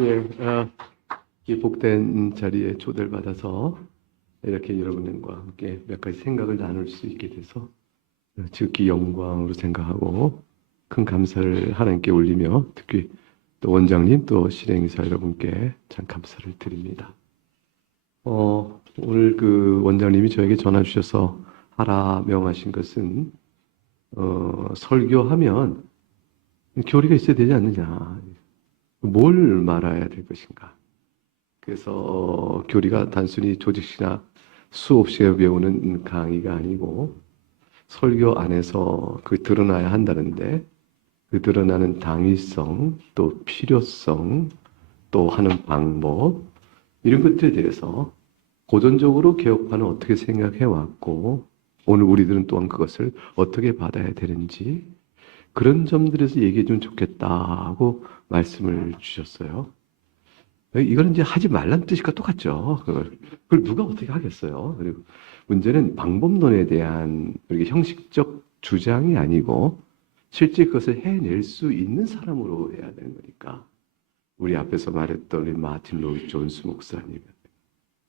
예, 이 복된 자리에 초대를 받아서 이렇게 여러분과 함께 몇 가지 생각을 나눌 수 있게 돼서 지극히 영광으로 생각하고 큰 감사를 하나님께 올리며 특히 또 원장님 또 실행이사 여러분께 참 감사를 드립니다. 오늘 그 원장님이 저에게 전화 주셔서 하라 명하신 것은 설교하면 교리가 있어야 되지 않느냐. 뭘 말아야 될 것인가. 그래서 교리가 단순히 조직시나 수업시에 배우는 강의가 아니고 설교 안에서 그 드러나야 한다는데 그 드러나는 당위성, 또 필요성, 또 하는 방법 이런 것들에 대해서 고전적으로 개혁파는 어떻게 생각해 왔고 오늘 우리들은 또한 그것을 어떻게 받아야 되는지 그런 점들에서 얘기해 주면 좋겠다 하고 말씀을 주셨어요. 이거는 이제 하지 말라는 뜻과 똑같죠. 그걸 누가 어떻게 하겠어요. 그리고 문제는 방법론에 대한 우리 형식적 주장이 아니고 실제 그것을 해낼 수 있는 사람으로 해야 되는 거니까 우리 앞에서 말했던 우리 마틴 로이 존스 목사님,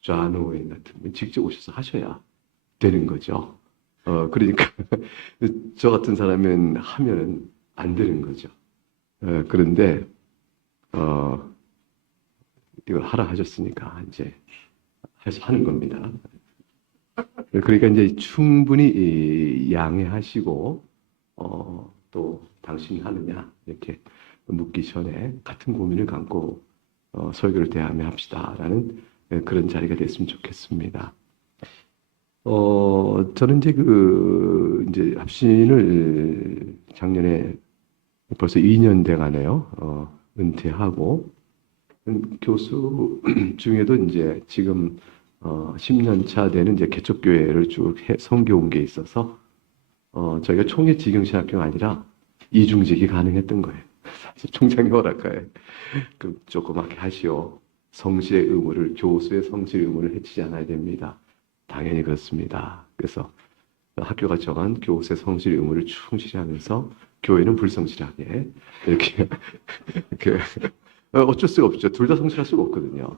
존 오웬 같은 분 직접 오셔서 하셔야 되는 거죠. 그러니까 저 같은 사람은 하면은 안 되는 거죠. 그런데 이걸 하라 하셨으니까 이제 해서 하는 겁니다. 그러니까 이제 충분히 양해하시고 또 당신이 하느냐 이렇게 묻기 전에 같은 고민을 갖고 설교를 대하며 합시다라는 그런 자리가 됐으면 좋겠습니다. 저는 이제 합신을 작년에 벌써 2년 돼 가네요. 은퇴하고 교수 중에도 이제 지금 10년 차 되는 이제 개척교회를 쭉 섬겨온 게 있어서 저희가 총회 직영신학교가 아니라 이중직이 가능했던 거예요. 사실 총장이 허락하에 그 조그맣게 하시오. 성실의 의무를 교수의 성실의 의무를 해치지 않아야 됩니다. 당연히 그렇습니다. 그래서 학교가 정한 교수의 성실의 의무를 충실히 하면서 교회는 불성실하게 이렇게 어쩔 수가 없죠. 둘 다 성실할 수가 없거든요.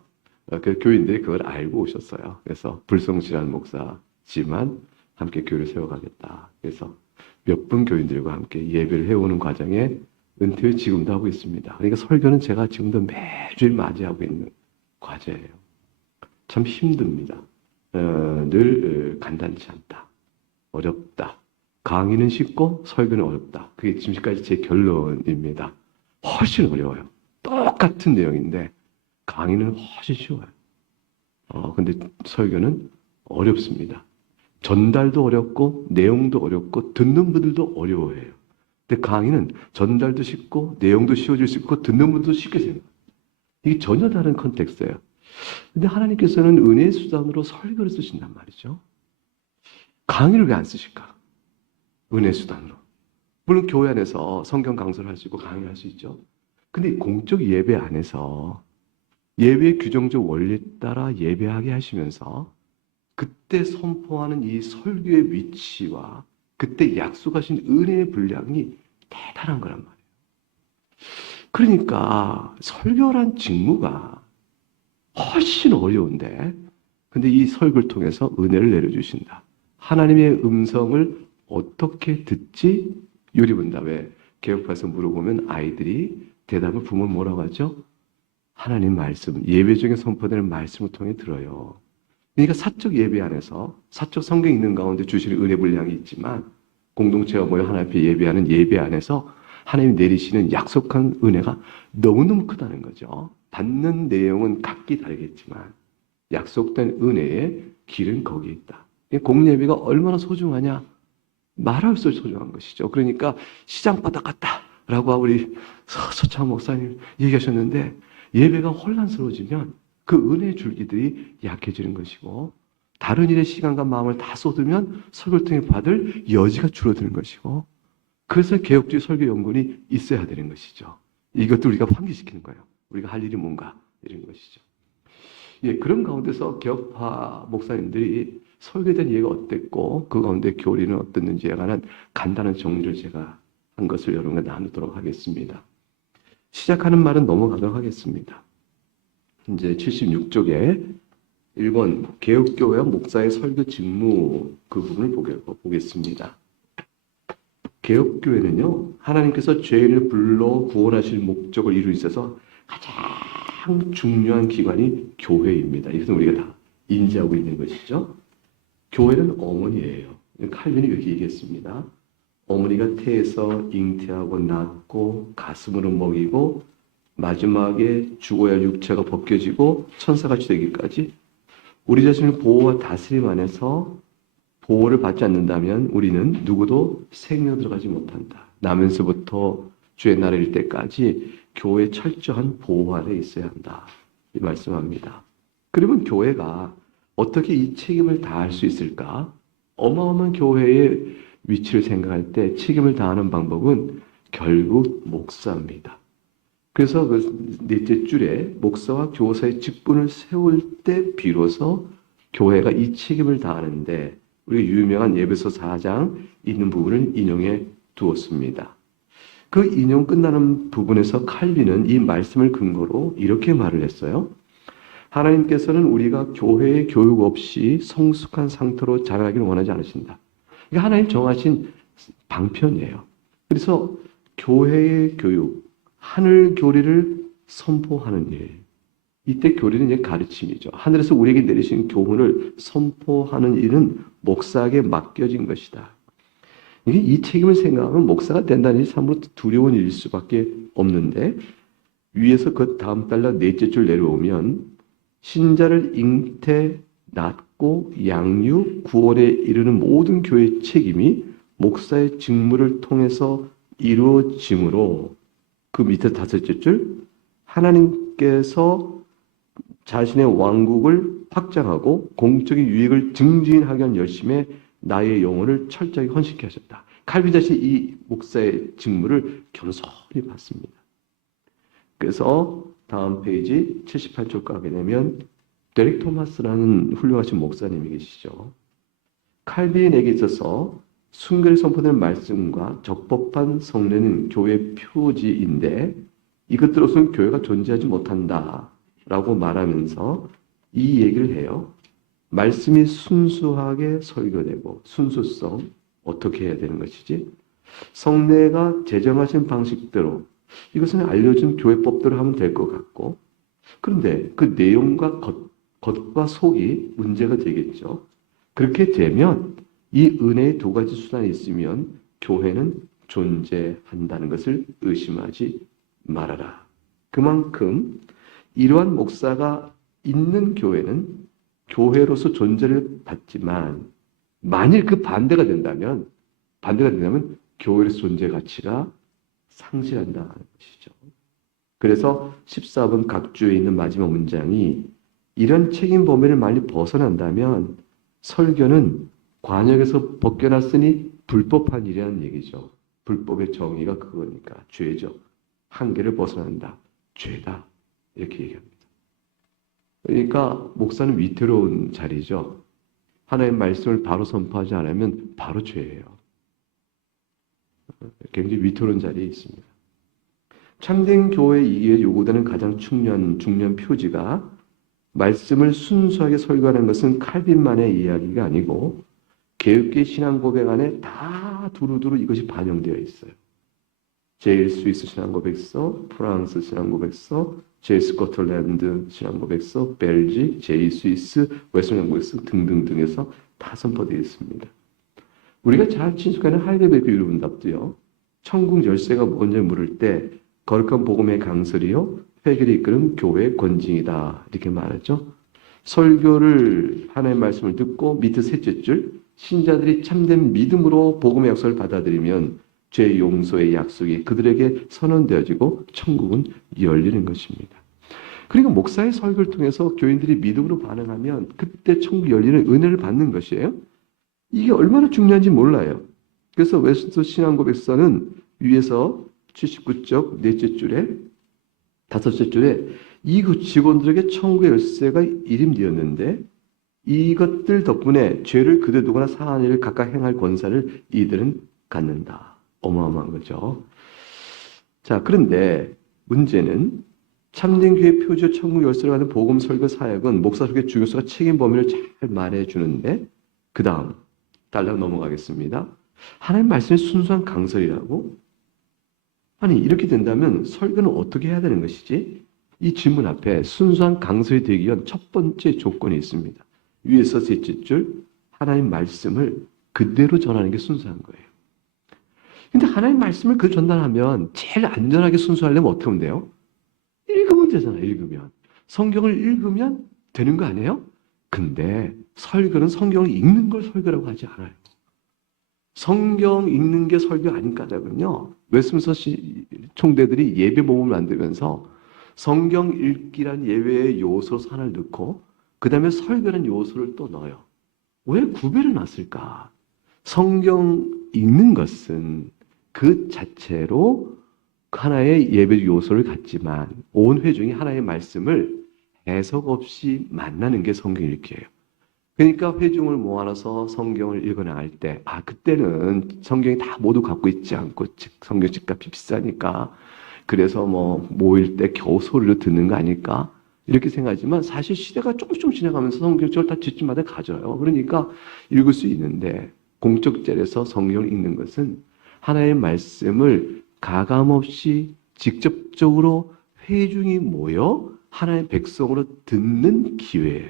그 교인들이 그걸 알고 오셨어요. 그래서 불성실한 목사지만 함께 교회를 세워가겠다. 그래서 몇 분 교인들과 함께 예배를 해오는 과정에 은퇴를 지금도 하고 있습니다. 그러니까 설교는 제가 지금도 매주일 맞이하고 있는 과제예요. 참 힘듭니다. 늘 간단치 않다. 어렵다. 강의는 쉽고 설교는 어렵다. 그게 지금까지 제 결론입니다. 훨씬 어려워요. 똑같은 내용인데 강의는 훨씬 쉬워요. 근데 설교는 어렵습니다. 전달도 어렵고 내용도 어렵고 듣는 분들도 어려워해요. 근데 강의는 전달도 쉽고 내용도 쉬워질 수 있고 듣는 분도 쉽게 생겨요. 이게 전혀 다른 컨텍스트예요. 근데 하나님께서는 은혜의 수단으로 설교를 쓰신단 말이죠. 강의를 왜 안 쓰실까? 은혜의 수단으로. 물론 교회 안에서 성경 강설을 할 수 있고 강의를 할 수 있죠. 근데 공적 예배 안에서 예배의 규정적 원리에 따라 예배하게 하시면서 그때 선포하는 이 설교의 위치와 그때 약속하신 은혜의 분량이 대단한 거란 말이에요. 그러니까 설교란 직무가 훨씬 어려운데 근데 이 설교를 통해서 은혜를 내려주신다. 하나님의 음성을 어떻게 듣지? 요리분답에 개혁파에서 물어보면 아이들이 대답을 부모는 뭐라고 하죠? 하나님 말씀, 예배 중에 선포되는 말씀을 통해 들어요. 그러니까 사적 예배 안에서 사적 성경 읽는 가운데 주시는 은혜 분량이 있지만 공동체가 모여 하나님 앞에 예배하는 예배 안에서 하나님이 내리시는 약속한 은혜가 너무너무 크다는 거죠. 받는 내용은 각기 다르겠지만 약속된 은혜의 길은 거기에 있다. 공예배가 얼마나 소중하냐? 말할 수 없이 소중한 것이죠. 그러니까 시장바닥 같다라고 우리 서창 목사님 얘기하셨는데 예배가 혼란스러워지면 그 은혜의 줄기들이 약해지는 것이고 다른 일에 시간과 마음을 다 쏟으면 설교를 통해 받을 여지가 줄어드는 것이고 그래서 개혁주의 설교 연구원이 있어야 되는 것이죠. 이것도 우리가 환기시키는 거예요. 우리가 할 일이 뭔가 이런 것이죠. 예, 그런 가운데서 개혁파 목사님들이 설교에 대한 이해가 어땠고 그 가운데 교리는 어땠는지에 관한 간단한 정리를 제가 한 것을 여러분과 나누도록 하겠습니다. 시작하는 말은 넘어가도록 하겠습니다. 이제 76쪽에 1번 개혁교회와 목사의 설교 직무 그 부분을 보겠습니다. 개혁교회는요, 하나님께서 죄인을 불러 구원하실 목적을 이루기 위해서 가장 중요한 기관이 교회입니다. 이것은 우리가 다 인지하고 있는 것이죠. 교회는 어머니예요. 칼빈이 이렇게 얘기했습니다. 어머니가 태에서 잉태하고 낳고 가슴으로 먹이고 마지막에 죽어야 육체가 벗겨지고 천사같이 되기까지 우리 자신을 보호와 다스림 안에서 보호를 받지 않는다면 우리는 누구도 생명 들어가지 못한다. 나면서부터 주의 날에 이를 때까지 교회 철저한 보호 아래 있어야 한다. 이 말씀합니다. 그러면 교회가 어떻게 이 책임을 다할 수 있을까? 어마어마한 교회의 위치를 생각할 때 책임을 다하는 방법은 결국 목사입니다. 그래서 그 넷째 줄에 목사와 교사의 직분을 세울 때 비로소 교회가 이 책임을 다하는데 우리가 유명한 에베소 4장 있는 부분을 인용해 두었습니다. 그 인용 끝나는 부분에서 칼빈은 이 말씀을 근거로 이렇게 말을 했어요. 하나님께서는 우리가 교회의 교육 없이 성숙한 상태로 자라기를 원하지 않으신다. 이게 하나님 정하신 방편이에요. 그래서 교회의 교육, 하늘 교리를 선포하는 일. 이때 교리는 이제 가르침이죠. 하늘에서 우리에게 내리신 교훈을 선포하는 일은 목사에게 맡겨진 것이다. 이 책임을 생각하면 목사가 된다는 일이 참으로 두려운 일일 수밖에 없는데 위에서 그 다음 달러 넷째 줄 내려오면 신자를 잉태, 낳고 양육, 구원에 이르는 모든 교회의 책임이 목사의 직무를 통해서 이루어지므로 그 밑에 다섯째 줄 하나님께서 자신의 왕국을 확장하고 공적인 유익을 증진하기 위한 열심에 나의 영혼을 철저하게 헌신케 하셨다. 칼빈 자신이 이 목사의 직무를 겸손히 받습니다. 그래서 다음 페이지 78쪽 가게 되면 데릭 토마스라는 훌륭하신 목사님이 계시죠. 칼빈에게 있어서 순결히 선포되는 말씀과 적법한 성례는 교회 표지인데 이것들 없으면 교회가 존재하지 못한다 라고 말하면서 이 얘기를 해요. 말씀이 순수하게 설교되고 순수성 어떻게 해야 되는 것이지? 성례가 제정하신 방식대로 이것은 알려준 교회법대로 하면 될 것 같고 그런데 그 내용과 겉과 속이 문제가 되겠죠. 그렇게 되면 이 은혜의 두 가지 수단이 있으면 교회는 존재한다는 것을 의심하지 말아라. 그만큼 이러한 목사가 있는 교회는 교회로서 존재를 받지만 만일 그 반대가 된다면 교회로서 존재 가치가 상실한다는 것이죠. 그래서 14번 각주에 있는 마지막 문장이 이런 책임 범위를 많이 벗어난다면 설교는 관역에서 벗겨났으니 불법한 일이라는 얘기죠. 불법의 정의가 그거니까 죄죠. 한계를 벗어난다. 죄다. 이렇게 얘기합니다. 그러니까 목사는 위태로운 자리죠. 하나님의 말씀을 바로 선포하지 않으면 바로 죄예요. 굉장히 위태로운 자리에 있습니다. 참된 교회 이기에 요구되는 가장 중요한 표지가 말씀을 순수하게 설교하는 것은 칼빈만의 이야기가 아니고 개혁계 신앙 고백 안에 다 두루두루 이것이 반영되어 있어요. 제일 스위스 신앙 고백서, 프랑스 신앙 고백서, 제일 스코틀랜드 신앙 고백서, 벨지, 제일 스위스, 웨스트 신앙 고백서 등등등에서 다 선포되어 있습니다. 우리가 잘 친숙하는 하이델베르크 유료문답도요. 천국 열쇠가 뭔지 물을 때 거룩한 복음의 강설이요 회개를 이끄는 교회의 권징이다 이렇게 말하죠. 설교를 하나님의 말씀을 듣고 밑에 셋째 줄 신자들이 참된 믿음으로 복음의 약속을 받아들이면 죄 용서의 약속이 그들에게 선언되어지고 천국은 열리는 것입니다. 그리고 목사의 설교를 통해서 교인들이 믿음으로 반응하면 그때 천국 열리는 은혜를 받는 것이에요. 이게 얼마나 중요한지 몰라요. 그래서 웨스트 신앙고백서는 위에서 79쪽 넷째 줄에 다섯째 줄에 이 직원들에게 천국의 열쇠가 일임되었는데 이것들 덕분에 죄를 그대 누구나 사한 일을 각각 행할 권세를 이들은 갖는다. 어마어마한 거죠. 자, 그런데 문제는 참된 교회 표지와 천국 열쇠를 가는 복음 설교 사역은 목사 설교 주교수가 책임 범위를 잘 말해주는데 그 다음 달랑 넘어가겠습니다. 하나님 말씀의 순수한 강설이라고? 아니 이렇게 된다면 설교는 어떻게 해야 되는 것이지? 이 질문 앞에 순수한 강설이 되기 위한 첫 번째 조건이 있습니다. 위에서 셋째 줄 하나님 말씀을 그대로 전하는 게 순수한 거예요. 근데 하나님 말씀을 그 전달하면 제일 안전하게 순수하려면 어떻게 하면 돼요? 읽으면 되잖아요. 읽으면. 성경을 읽으면 되는 거 아니에요? 근데 설교는 성경을 읽는 걸 설교라고 하지 않아요. 성경 읽는 게 설교 아닌 까닭은요. 웨스민스터 총대들이 예배 모범을 만들면서 성경 읽기란 예외의 요소 하나를 넣고 그 다음에 설교라는 요소를 또 넣어요. 왜 구별을 놨을까? 성경 읽는 것은 그 자체로 하나의 예배 요소를 갖지만 온 회중이 하나의 말씀을 해석 없이 만나는 게 성경 읽기예요. 그러니까 회중을 모아놔서 성경을 읽어나갈 때, 그때는 성경이 다 모두 갖고 있지 않고 성경 집값이 비싸니까 그래서 모일 때 겨우 소리를 듣는 거 아닐까? 이렇게 생각하지만 사실 시대가 조금씩 지나가면서 성경책을 다 집집마다 가져요. 그러니까 읽을 수 있는데 공적 자리에서 성경을 읽는 것은 하나의 말씀을 가감없이 직접적으로 회중이 모여 하나의 백성으로 듣는 기회예요.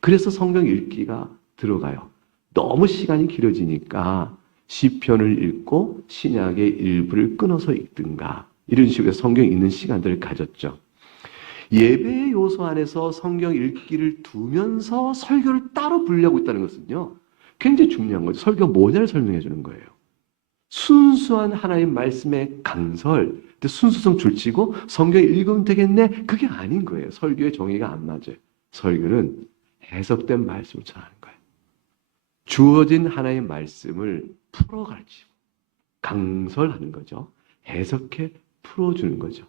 그래서 성경 읽기가 들어가요. 너무 시간이 길어지니까 시편을 읽고 신약의 일부를 끊어서 읽든가 이런 식으로 성경 읽는 시간들을 가졌죠. 예배의 요소 안에서 성경 읽기를 두면서 설교를 따로 분리하고 있다는 것은요. 굉장히 중요한 거죠. 설교 모자를 설명해 주는 거예요. 순수한 하나님 말씀의 강설, 순수성 줄치고 성경 읽으면 되겠네? 그게 아닌 거예요. 설교의 정의가 안 맞아요. 설교는 해석된 말씀을 전하는 거예요. 주어진 하나의 말씀을 풀어가지고 강설하는 거죠. 해석해 풀어주는 거죠.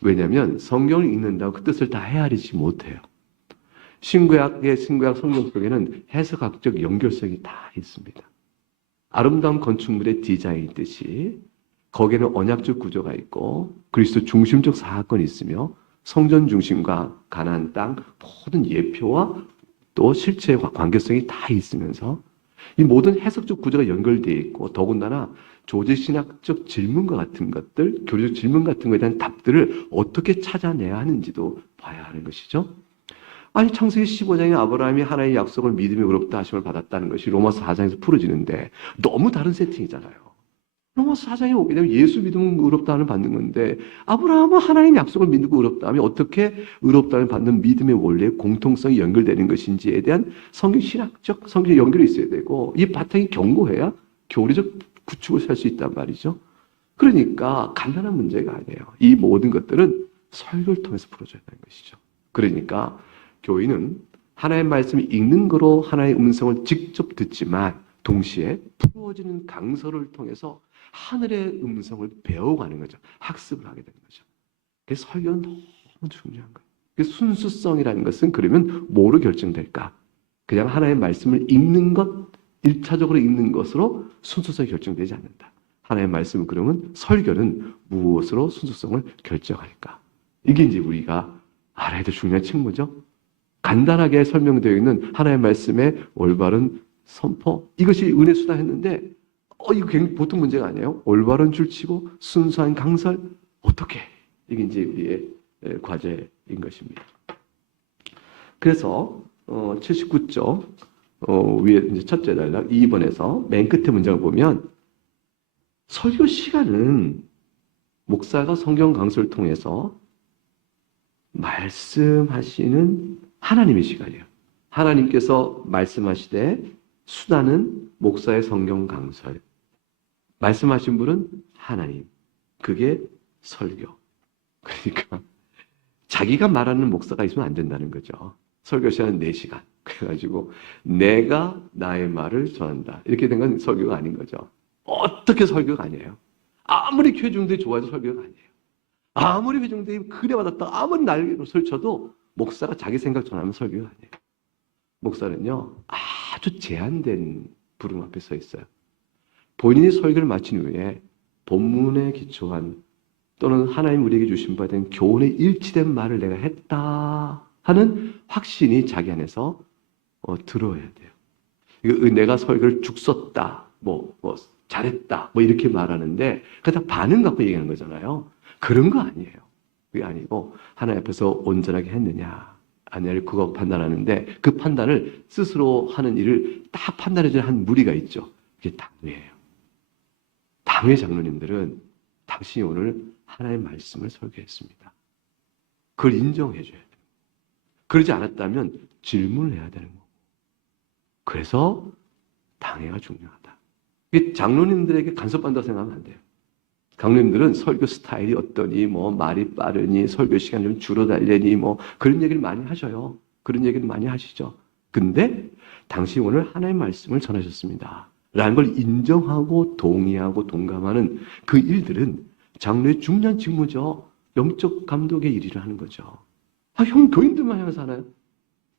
왜냐하면 성경을 읽는다고 그 뜻을 다 헤아리지 못해요. 신구약 성경 속에는 해석학적 연결성이 다 있습니다. 아름다운 건축물의 디자인이 있듯이 거기에는 언약적 구조가 있고 그리스도 중심적 사건이 있으며 성전 중심과 가나안 땅 모든 예표와 또 실체의 관계성이 다 있으면서 이 모든 해석적 구조가 연결되어 있고 더군다나 조직신학적 질문과 같은 것들, 교리적 질문 같은 것에 대한 답들을 어떻게 찾아내야 하는지도 봐야 하는 것이죠. 아니 창세기 15장에 아브라함이 하나님의 약속을 믿음이 의롭다 하심을 받았다는 것이 로마서 4장에서 풀어지는데 너무 다른 세팅이잖아요. 로마서 4장에 오게 되면 예수 믿으면 의롭다 하는 받는 건데 아브라함은 하나님의 약속을 믿고 의롭다 하면 어떻게 의롭다 하는 받는 믿음의 원리의 공통성이 연결되는 것인지에 대한 성경 연결이 있어야 되고 이 바탕이 견고해야 교리적 구축을 살 수 있단 말이죠. 그러니까 간단한 문제가 아니에요. 이 모든 것들은 설교를 통해서 풀어줘야 되는 것이죠. 그러니까 교인은 하나의 말씀을 읽는 거로 하나의 음성을 직접 듣지만 동시에 풀어지는 강서를 통해서 하늘의 음성을 배워가는 거죠. 학습을 하게 되는 거죠. 그래서 설교는 너무 중요한 거예요. 그 순수성이라는 것은 그러면 뭐로 결정될까? 그냥 하나의 말씀을 읽는 것, 1차적으로 읽는 것으로 순수성이 결정되지 않는다. 하나의 말씀을 그러면 설교는 무엇으로 순수성을 결정할까? 이게 이제 우리가 알아야 될 중요한 책무죠. 간단하게 설명되어 있는 하나의 말씀의 올바른 선포, 이것이 은혜 수다 했는데 이거 굉장히 보통 문제가 아니에요. 올바른 줄치고 순수한 강설, 어떻게? 이게 이제 우리의 과제인 것입니다. 그래서 79쪽 위에 이제 첫째 단락 2번에서 맨 끝에 문장을 보면 설교 시간은 목사가 성경 강설을 통해서 말씀하시는 하나님의 시간이에요. 하나님께서 말씀하시되 수단은 목사의 성경 강설. 말씀하신 분은 하나님. 그게 설교. 그러니까 자기가 말하는 목사가 있으면 안 된다는 거죠. 설교 시간은 4시간. 그래가지고 내가 나의 말을 전한다. 이렇게 된 건 설교가 아닌 거죠. 어떻게 설교가 아니에요? 아무리 회중들이 좋아해서 설교가 아니에요. 아무리 회중들이 그래 받았다. 아무리 날개로 설쳐도 목사가 자기 생각 전하면 설교가 아니에요. 목사는요. 아주 제한된 부름 앞에 서 있어요. 본인이 설교를 마친 후에 본문에 기초한 또는 하나님 우리에게 주신 바에 대한 교훈에 일치된 말을 내가 했다 하는 확신이 자기 안에서 들어야 돼요. 내가 설교를 죽 썼다, 잘했다, 이렇게 말하는데 그다 반응 갖고 얘기하는 거잖아요. 그런 거 아니에요. 그게 아니고 하나님 앞에서 온전하게 했느냐 아니냐를 그거 판단하는데 그 판단을 스스로 하는 일을 딱 판단해주는 한 무리가 있죠. 그게 당회예요. 당회 장로님들은 당신이 오늘 하나님의 말씀을 설교했습니다. 그걸 인정해줘야 돼요. 그러지 않았다면 질문을 해야 되는 거고. 그래서 당회가 중요하다. 이게 장로님들에게 간섭한다고 생각하면 안 돼요. 장로님들은 설교 스타일이 어떠니, 말이 빠르니, 설교 시간이 좀 줄어들려니, 그런 얘기를 많이 하셔요. 그런 얘기를 많이 하시죠. 근데 당신이 오늘 하나님의 말씀을 전하셨습니다. 라는 걸 인정하고 동의하고 동감하는 그 일들은 장로의 중요한 직무죠. 영적 감독의 일이라 하는 거죠. 형 교인들만 하면서 하나요?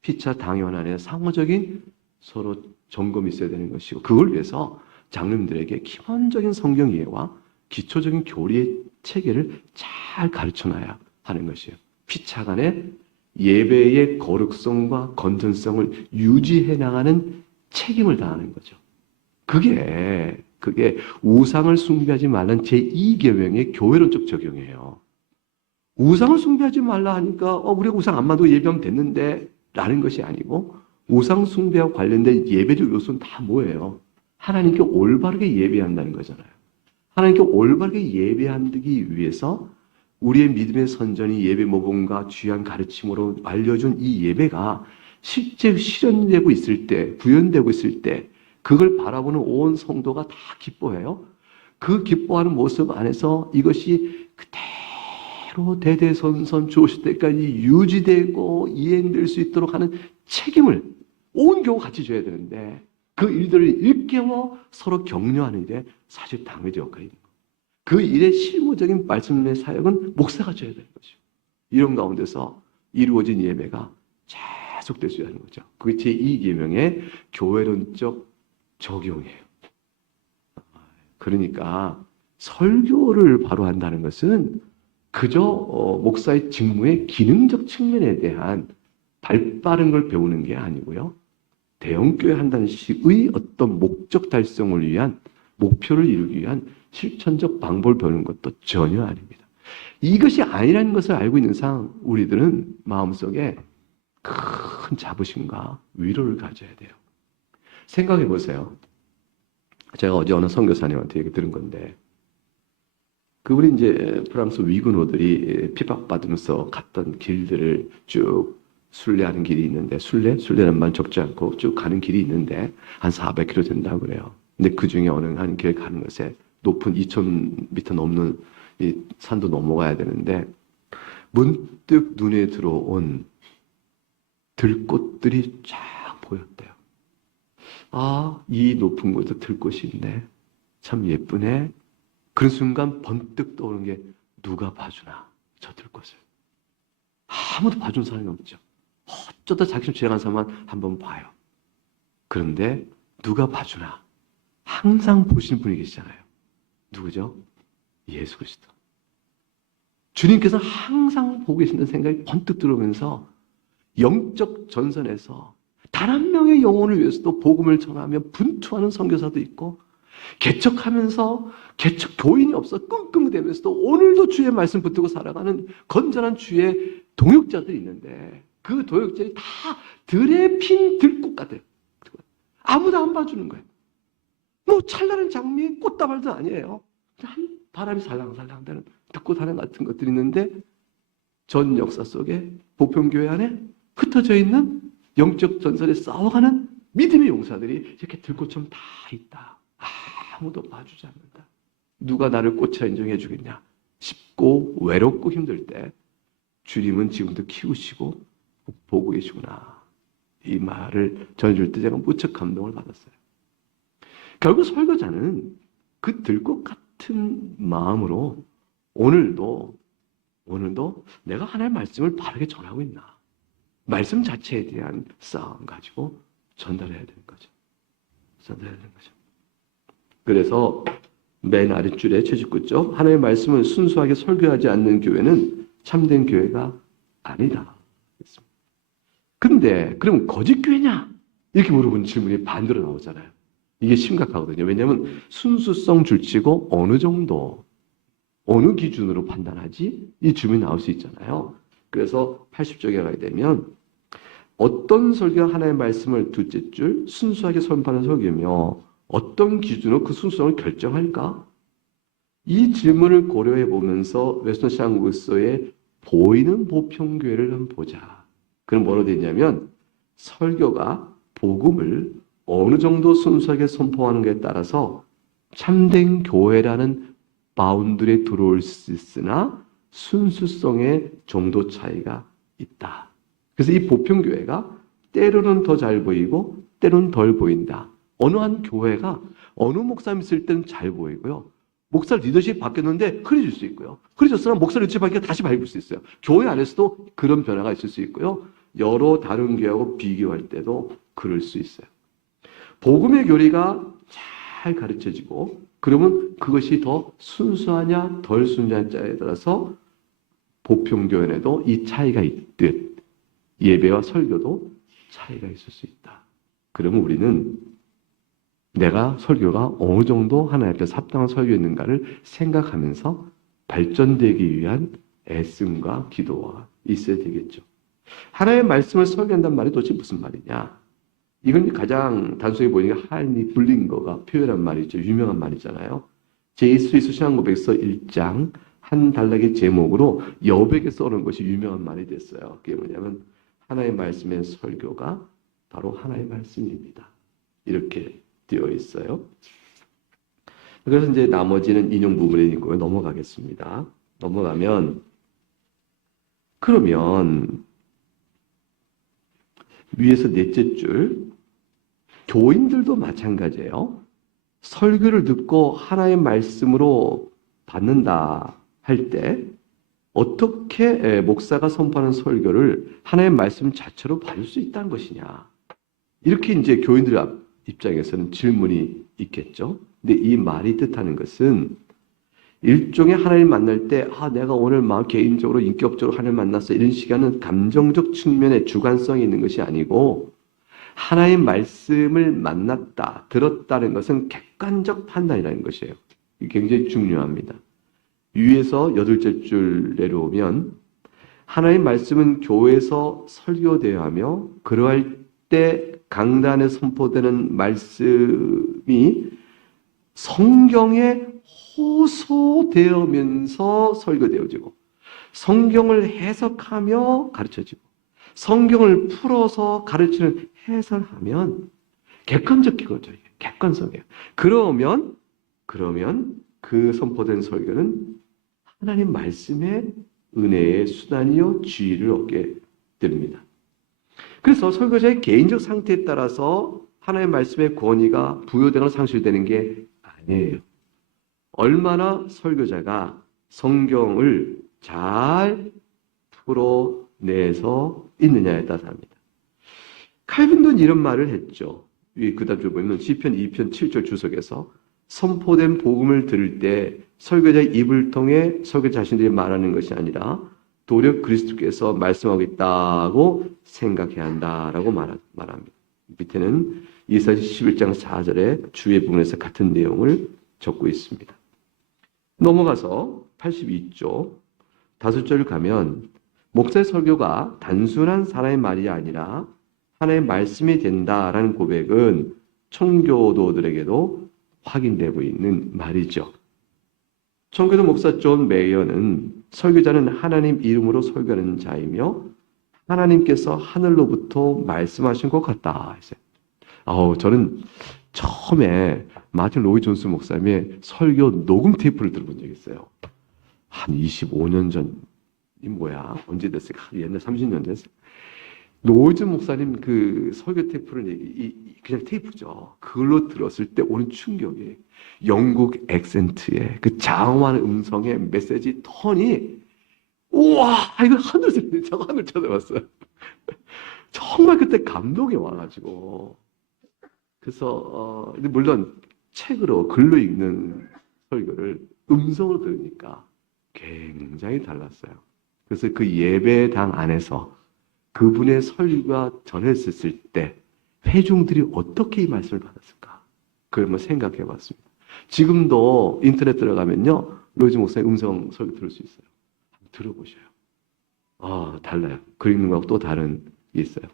피차 당회원 안에 상호적인 서로 점검이 있어야 되는 것이고 그걸 위해서 장로님들에게 기본적인 성경 이해와 기초적인 교리의 체계를 잘 가르쳐놔야 하는 것이에요. 피차 간의 예배의 거룩성과 건전성을 유지해 나가는 책임을 다하는 거죠. 그게 우상을 숭배하지 말라는 제2계명의 교회론적 적용이에요. 우상을 숭배하지 말라 하니까 우리가 우상 안 만들고 예배하면 됐는데 라는 것이 아니고 우상 숭배와 관련된 예배적 요소는 다 뭐예요? 하나님께 올바르게 예배한다는 거잖아요. 하나님께 올바르게 예배하기 위해서 우리의 믿음의 선전이 예배 모범과 귀한 가르침으로 알려준 이 예배가 실제 실현되고 있을 때, 구현되고 있을 때 그걸 바라보는 온 성도가 다 기뻐해요. 그 기뻐하는 모습 안에서 이것이 그대로 대대손손 주오실 때까지 유지되고 이행될 수 있도록 하는 책임을 온 교회가 같이 져야 되는데 그 일들을 일깨워 서로 격려하는 일에 사실 당회의 역할이 있는 거예요. 그 일의 실무적인 말씀의 사역은 목사가 져야 되는 거죠. 이런 가운데서 이루어진 예배가 계속될 수 있는 거죠. 그게 제2계명의 교회론적 적용이에요. 그러니까 설교를 바로 한다는 것은 그저 목사의 직무의 기능적 측면에 대한 발빠른 걸 배우는 게 아니고요. 대형교회 한다는 식의 어떤 목적 달성을 위한 목표를 이루기 위한 실천적 방법을 배우는 것도 전혀 아닙니다. 이것이 아니라는 것을 알고 있는 상 우리들은 마음속에 큰 자부심과 위로를 가져야 돼요. 생각해 보세요. 제가 어제 어느 선교사님한테 얘기 들은 건데 그분이 이제 프랑스 위근호들이 핍박받으면서 갔던 길들을 쭉 순례하는 길이 있는데 순례는 만 적지 않고 쭉 가는 길이 있는데 한 400km 된다고 그래요. 근데 그 중에 어느 한 길 가는 것에 높은 2,000m 넘는 이 산도 넘어가야 되는데 문득 눈에 들어온 들꽃들이 쫙 보였대요. 이 높은 곳에 들꽃이 있네. 참 예쁘네. 그런 순간 번뜩 떠오르는 게 누가 봐주나 저 들꽃을. 아무도 봐준 사람이 없죠. 어쩌다 자기를 지나간 사람만 한번 봐요. 그런데 누가 봐주나 항상 보시는 분이 계시잖아요. 누구죠? 예수 그리스도. 주님께서 항상 보고 계신다는 생각이 번뜩 들어오면서 영적 전선에서 단 한 명의 영혼을 위해서도 복음을 전하며 분투하는 선교사도 있고 개척하면서 개척 교인이 없어 끙끙대면서도 오늘도 주의 말씀 붙들고 살아가는 건전한 주의 동역자들이 있는데 그 동역자들이 다 들에 핀 들꽃 같아요. 아무도 안 봐주는 거예요. 찬란한 장미 꽃다발도 아니에요. 한 바람이 살랑살랑 되는 들꽃 하나 같은 것들이 있는데 전 역사 속에 보편교회 안에 흩어져 있는 영적 전선에 싸워가는 믿음의 용사들이 이렇게 들꽃처럼 다 있다. 아무도 봐주지 않는다. 누가 나를 꽃이라 인정해 주겠냐. 쉽고 외롭고 힘들 때 주님은 지금도 키우시고 보고 계시구나. 이 말을 전해줄 때 제가 무척 감동을 받았어요. 결국 설교자는 그 들꽃 같은 마음으로 오늘도 내가 하나님의 말씀을 바르게 전하고 있나. 말씀 자체에 대한 싸움 가지고 전달해야 되는 거죠. 전달해야 되는 거죠. 그래서 맨 아랫줄에 채집구죠. 하나님의 말씀을 순수하게 설교하지 않는 교회는 참된 교회가 아니다. 근데 그럼 거짓 교회냐? 이렇게 물어보는 질문이 반대로 나오잖아요. 이게 심각하거든요. 왜냐하면 순수성 줄치고 어느 정도, 어느 기준으로 판단하지? 이 질문이 나올 수 있잖아요. 그래서 80쪽에 가게 되면 어떤 설교가 하나님의 말씀을 둘째 줄 순수하게 선포하는 설교며 어떤 기준으로 그 순수성을 결정할까? 이 질문을 고려해 보면서 웨스턴 시한국서의 보이는 보편교회를 한번 보자. 그럼 뭐로 되냐면 설교가 복음을 어느 정도 순수하게 선포하는가에 따라서 참된 교회라는 바운드리에 들어올 수 있으나 순수성의 정도 차이가 있다. 그래서 이 보편교회가 때로는 더 잘 보이고 때로는 덜 보인다. 어느 한 교회가 어느 목사님 있을 때는 잘 보이고요. 목사 리더십이 바뀌었는데 흐려질 수 있고요. 흐려졌으나 목사 리더십이 바뀌어 다시 밝을 수 있어요. 교회 안에서도 그런 변화가 있을 수 있고요. 여러 다른 교회하고 비교할 때도 그럴 수 있어요. 복음의 교리가 잘 가르쳐지고 그러면 그것이 더 순수하냐 덜 순수하냐에 따라서 보편교회에도 이 차이가 있듯 예배와 설교도 차이가 있을 수 있다. 그러면 우리는 내가 설교가 어느 정도 하나님 앞에서 합당한 설교였는가를 생각하면서 발전되기 위한 애씀과 기도가 있어야 되겠죠. 하나님의 말씀을 설교한다는 말이 도대체 무슨 말이냐? 이건 가장 단순히 보이는 게 하나님이 불린 거가 표현한 말이죠. 유명한 말이잖아요. 제2스위스 신앙고백서 1장 한 단락의 제목으로 여백에 써놓은 것이 유명한 말이 됐어요. 그게 뭐냐면 하나님의 말씀의 설교가 바로 하나님의 말씀입니다. 이렇게 되어 있어요. 그래서 이제 나머지는 인용 부분이 있고요. 넘어가겠습니다. 넘어가면 그러면 위에서 넷째 줄 교인들도 마찬가지예요. 설교를 듣고 하나의 말씀으로 받는다 할 때 어떻게 목사가 선포하는 설교를 하나의 말씀 자체로 받을 수 있다는 것이냐. 이렇게 이제 교인들 입장에서는 질문이 있겠죠. 근데 이 말이 뜻하는 것은 일종의 하나님 만날 때 내가 오늘 막 개인적으로 인격적으로 하나님 만났어 이런 시간은 감정적 측면의 주관성이 있는 것이 아니고 하나님 말씀을 만났다, 들었다는 것은 객관적 판단이라는 것이에요. 이게 굉장히 중요합니다. 위에서 여덟째 줄 내려오면 하나님 말씀은 교회에서 설교되어야 하며 그러할 때 강단에 선포되는 말씀이 성경에 호소되면서 설교되어지고 성경을 해석하며 가르쳐지고 성경을 풀어서 가르치는 해설하면 객관적 기거죠. 객관성이에요. 그러면 그 선포된 설교는 하나님 말씀의 은혜의 수단이요 지위를 얻게 됩니다. 그래서 설교자의 개인적 상태에 따라서 하나님의 말씀의 권위가 부여되거나 상실되는 게 아니에요. 얼마나 설교자가 성경을 잘 풀어내서 있느냐에 따라 합니다. 칼빈도 이런 말을 했죠. 그 다음 줄 보면 시편 2편 7절 주석에서 선포된 복음을 들을 때 설교자의 입을 통해 설교자 자신들이 말하는 것이 아니라 도리어 그리스도께서 말씀하고 있다고 생각해야 한다라고 말합니다. 밑에는 이사야 11장 4절에 주의 부분에서 같은 내용을 적고 있습니다. 넘어가서 82쪽 5절을 가면 목사의 설교가 단순한 사람의 말이 아니라 하나님의 말씀이 된다라는 고백은 청교도들에게도 확인되고 있는 말이죠. 청교도 목사 존 메이어는 설교자는 하나님 이름으로 설교하는 자이며 하나님께서 하늘로부터 말씀하신 것 같다 했어요. 저는 처음에 마틴 로이 존스 목사님의 설교 녹음 테이프를 들어본 적이 있어요. 한 25년 전이 뭐야? 언제 됐을까? 옛날 30년 됐어요. 로이즈 목사님 그 설교 테이프를 그냥 테이프죠. 그걸로 들었을 때 오는 충격이 영국 액센트의 그 장엄한 음성의 메시지 톤이 우와 이거 하늘 쳐다봤어요. 정말 그때 감동이 와가지고 그래서 물론 책으로 글로 읽는 설교를 음성으로 들으니까 굉장히 달랐어요. 그래서 그 예배당 안에서 그분의 설교가 전했을 때 회중들이 어떻게 이 말씀을 받았을까? 그걸 한번 생각해 봤습니다. 지금도 인터넷 들어가면요, 로이즈 목사의 음성 설교 들을 수 있어요. 들어보셔요. 달라요. 글 읽는 거하고 또 다른 게 있어요.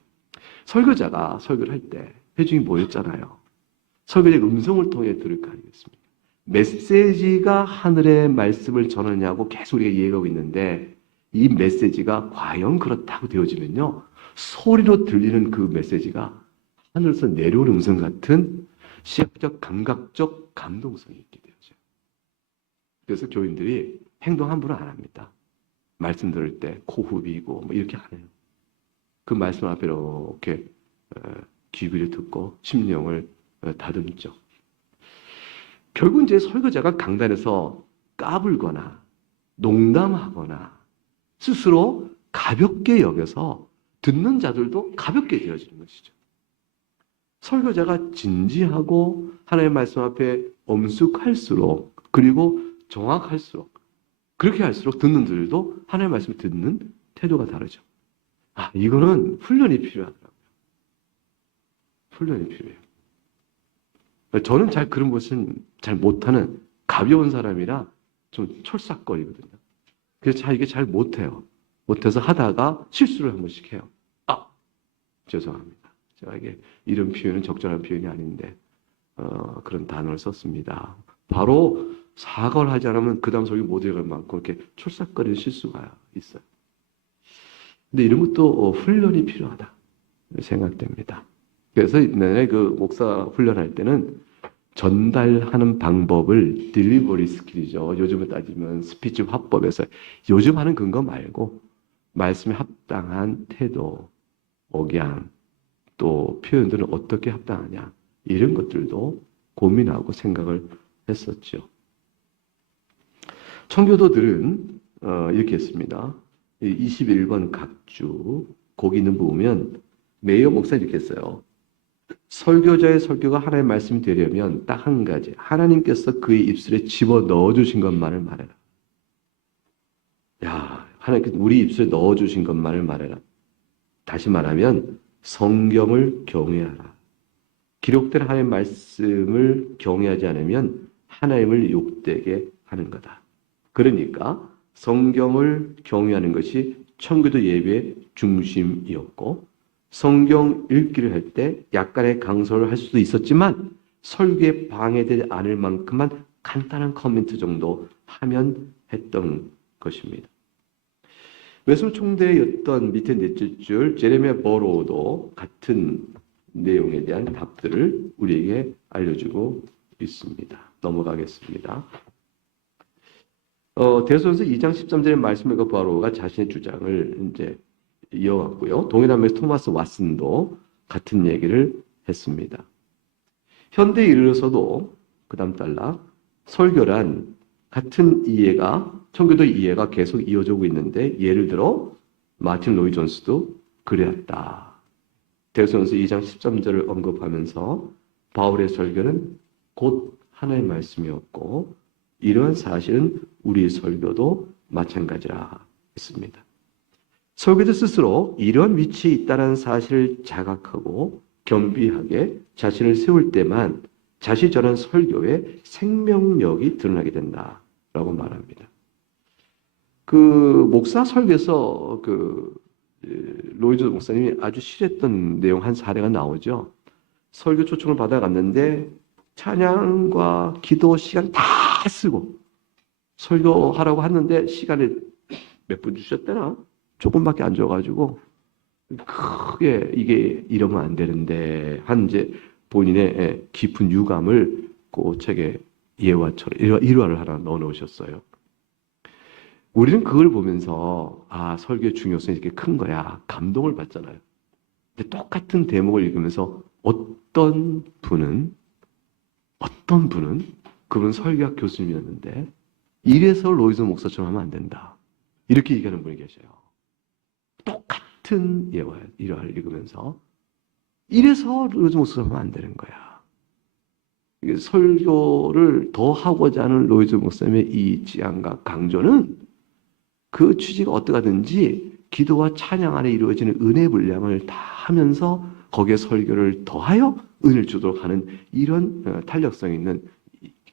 설교자가 설교를 할 때 회중이 모였잖아요. 설교자의 음성을 통해 들을 거 아니겠습니까? 메시지가 하늘의 말씀을 전하냐고 계속 우리가 이해하고 있는데 이 메시지가 과연 그렇다고 되어지면요. 소리로 들리는 그 메시지가 하늘에서 내려오는 음성 같은 시각적, 감각적 감동성이 있게 되어져요. 그래서 교인들이 행동 함부로 안 합니다. 말씀 들을 때 코 후비고 뭐 이렇게 안 해요. 그 말씀 앞에 이렇게 귀 기울여 듣고 심령을 다듬죠. 결국 이제 설교자가 강단에서 까불거나 농담하거나 스스로 가볍게 여겨서 듣는 자들도 가볍게 되어지는 것이죠. 설교자가 진지하고 하나님의 말씀 앞에 엄숙할수록 그리고 정확할수록 그렇게 할수록 듣는 자들도 하나님의 말씀을 듣는 태도가 다르죠. 이거는 훈련이 필요하더라고요. 훈련이 필요해요. 저는 잘 그런 것은 잘 못하는 가벼운 사람이라 좀 철싹거리거든요. 그래서 이게 잘 못해요. 못해서 하다가 실수를 한 번씩 해요. 죄송합니다. 제가 이게 이런 표현은 적절한 표현이 아닌데 그런 단어를 썼습니다. 바로 사과를 하지 않으면 그 다음 설교 못 읽을 만큼 이렇게 철싹거리는 실수가 있어요. 근데 이런 것도 훈련이 필요하다 생각됩니다. 그래서 내내 그 목사 훈련할 때는 전달하는 방법을 딜리버리 스킬이죠. 요즘에 따지면 스피치 화법에서 요즘 하는 근거 말고 말씀에 합당한 태도, 억양, 또 표현들은 어떻게 합당하냐 이런 것들도 고민하고 생각을 했었죠. 청교도들은 이렇게 했습니다. 21번 각주 거기 있는 부분은 메이어 목사 이렇게 했어요. 설교자의 설교가 하나님의 말씀이 되려면 딱 한 가지. 하나님께서 그의 입술에 집어 넣어주신 것만을 말해라. 하나님께서 우리 입술에 넣어주신 것만을 말해라. 다시 말하면 성경을 경외하라. 기록된 하나님의 말씀을 경외하지 않으면 하나님을 욕되게 하는 거다. 그러니까 성경을 경외하는 것이 청교도 예배의 중심이었고 성경 읽기를 할 때 약간의 강설을 할 수도 있었지만 설교에 방해되지 않을 만큼만 간단한 코멘트 정도 하면 했던 것입니다. 웨슬리 총대였던 밑에 넷째 줄 제레미야 버로우도 같은 내용에 대한 답들을 우리에게 알려주고 있습니다. 넘어가겠습니다. 대소서 2장 13절의 말씀을 버로우가 자신의 주장을 이제 이어갔고요. 동일하면서 토마스 왓슨도 같은 얘기를 했습니다. 현대에 이르러서도 그 다음 달라 설교란 같은 이해가 청교도 이해가 계속 이어지고 있는데 예를 들어 마틴 로이 존스도 그랬다. 대소서 2장 13절을 언급하면서 바울의 설교는 곧 하나의 말씀이었고 이러한 사실은 우리의 설교도 마찬가지라 했습니다. 설교자 스스로 이런 위치에 있다는 사실을 자각하고 겸비하게 자신을 세울 때만 자신이 전한 설교의 생명력이 드러나게 된다라고 말합니다. 그 목사 설교에서 로이드 목사님이 아주 싫어했던 내용 한 사례가 나오죠. 설교 초청을 받아갔는데 찬양과 기도 시간 다 쓰고 설교하라고 했는데 시간을 몇 분 주셨대나? 조금밖에 안 줘가지고 크게 이게 이러면 안 되는데 한 이제 본인의 깊은 유감을 그 책에 예화처럼 일화를 하나 넣어 놓으셨어요. 우리는 그걸 보면서 설교의 중요성이 이렇게 큰 거야. 감동을 받잖아요. 근데 똑같은 대목을 읽으면서 어떤 분은 그분 설교학 교수님이었는데 이래서 로이드 목사처럼 하면 안 된다. 이렇게 얘기하는 분이 계셔요. 똑같은 일화를 읽으면서 이래서 로이드 목사처럼 하면 안 되는 거야. 설교를 더 하고자 하는 로이드 목사님의 이 지향과 강조는 그 취지가 어떠하든지 기도와 찬양 안에 이루어지는 은혜 분량을 다 하면서 거기에 설교를 더하여 은혜를 주도록 하는 이런 탄력성 있는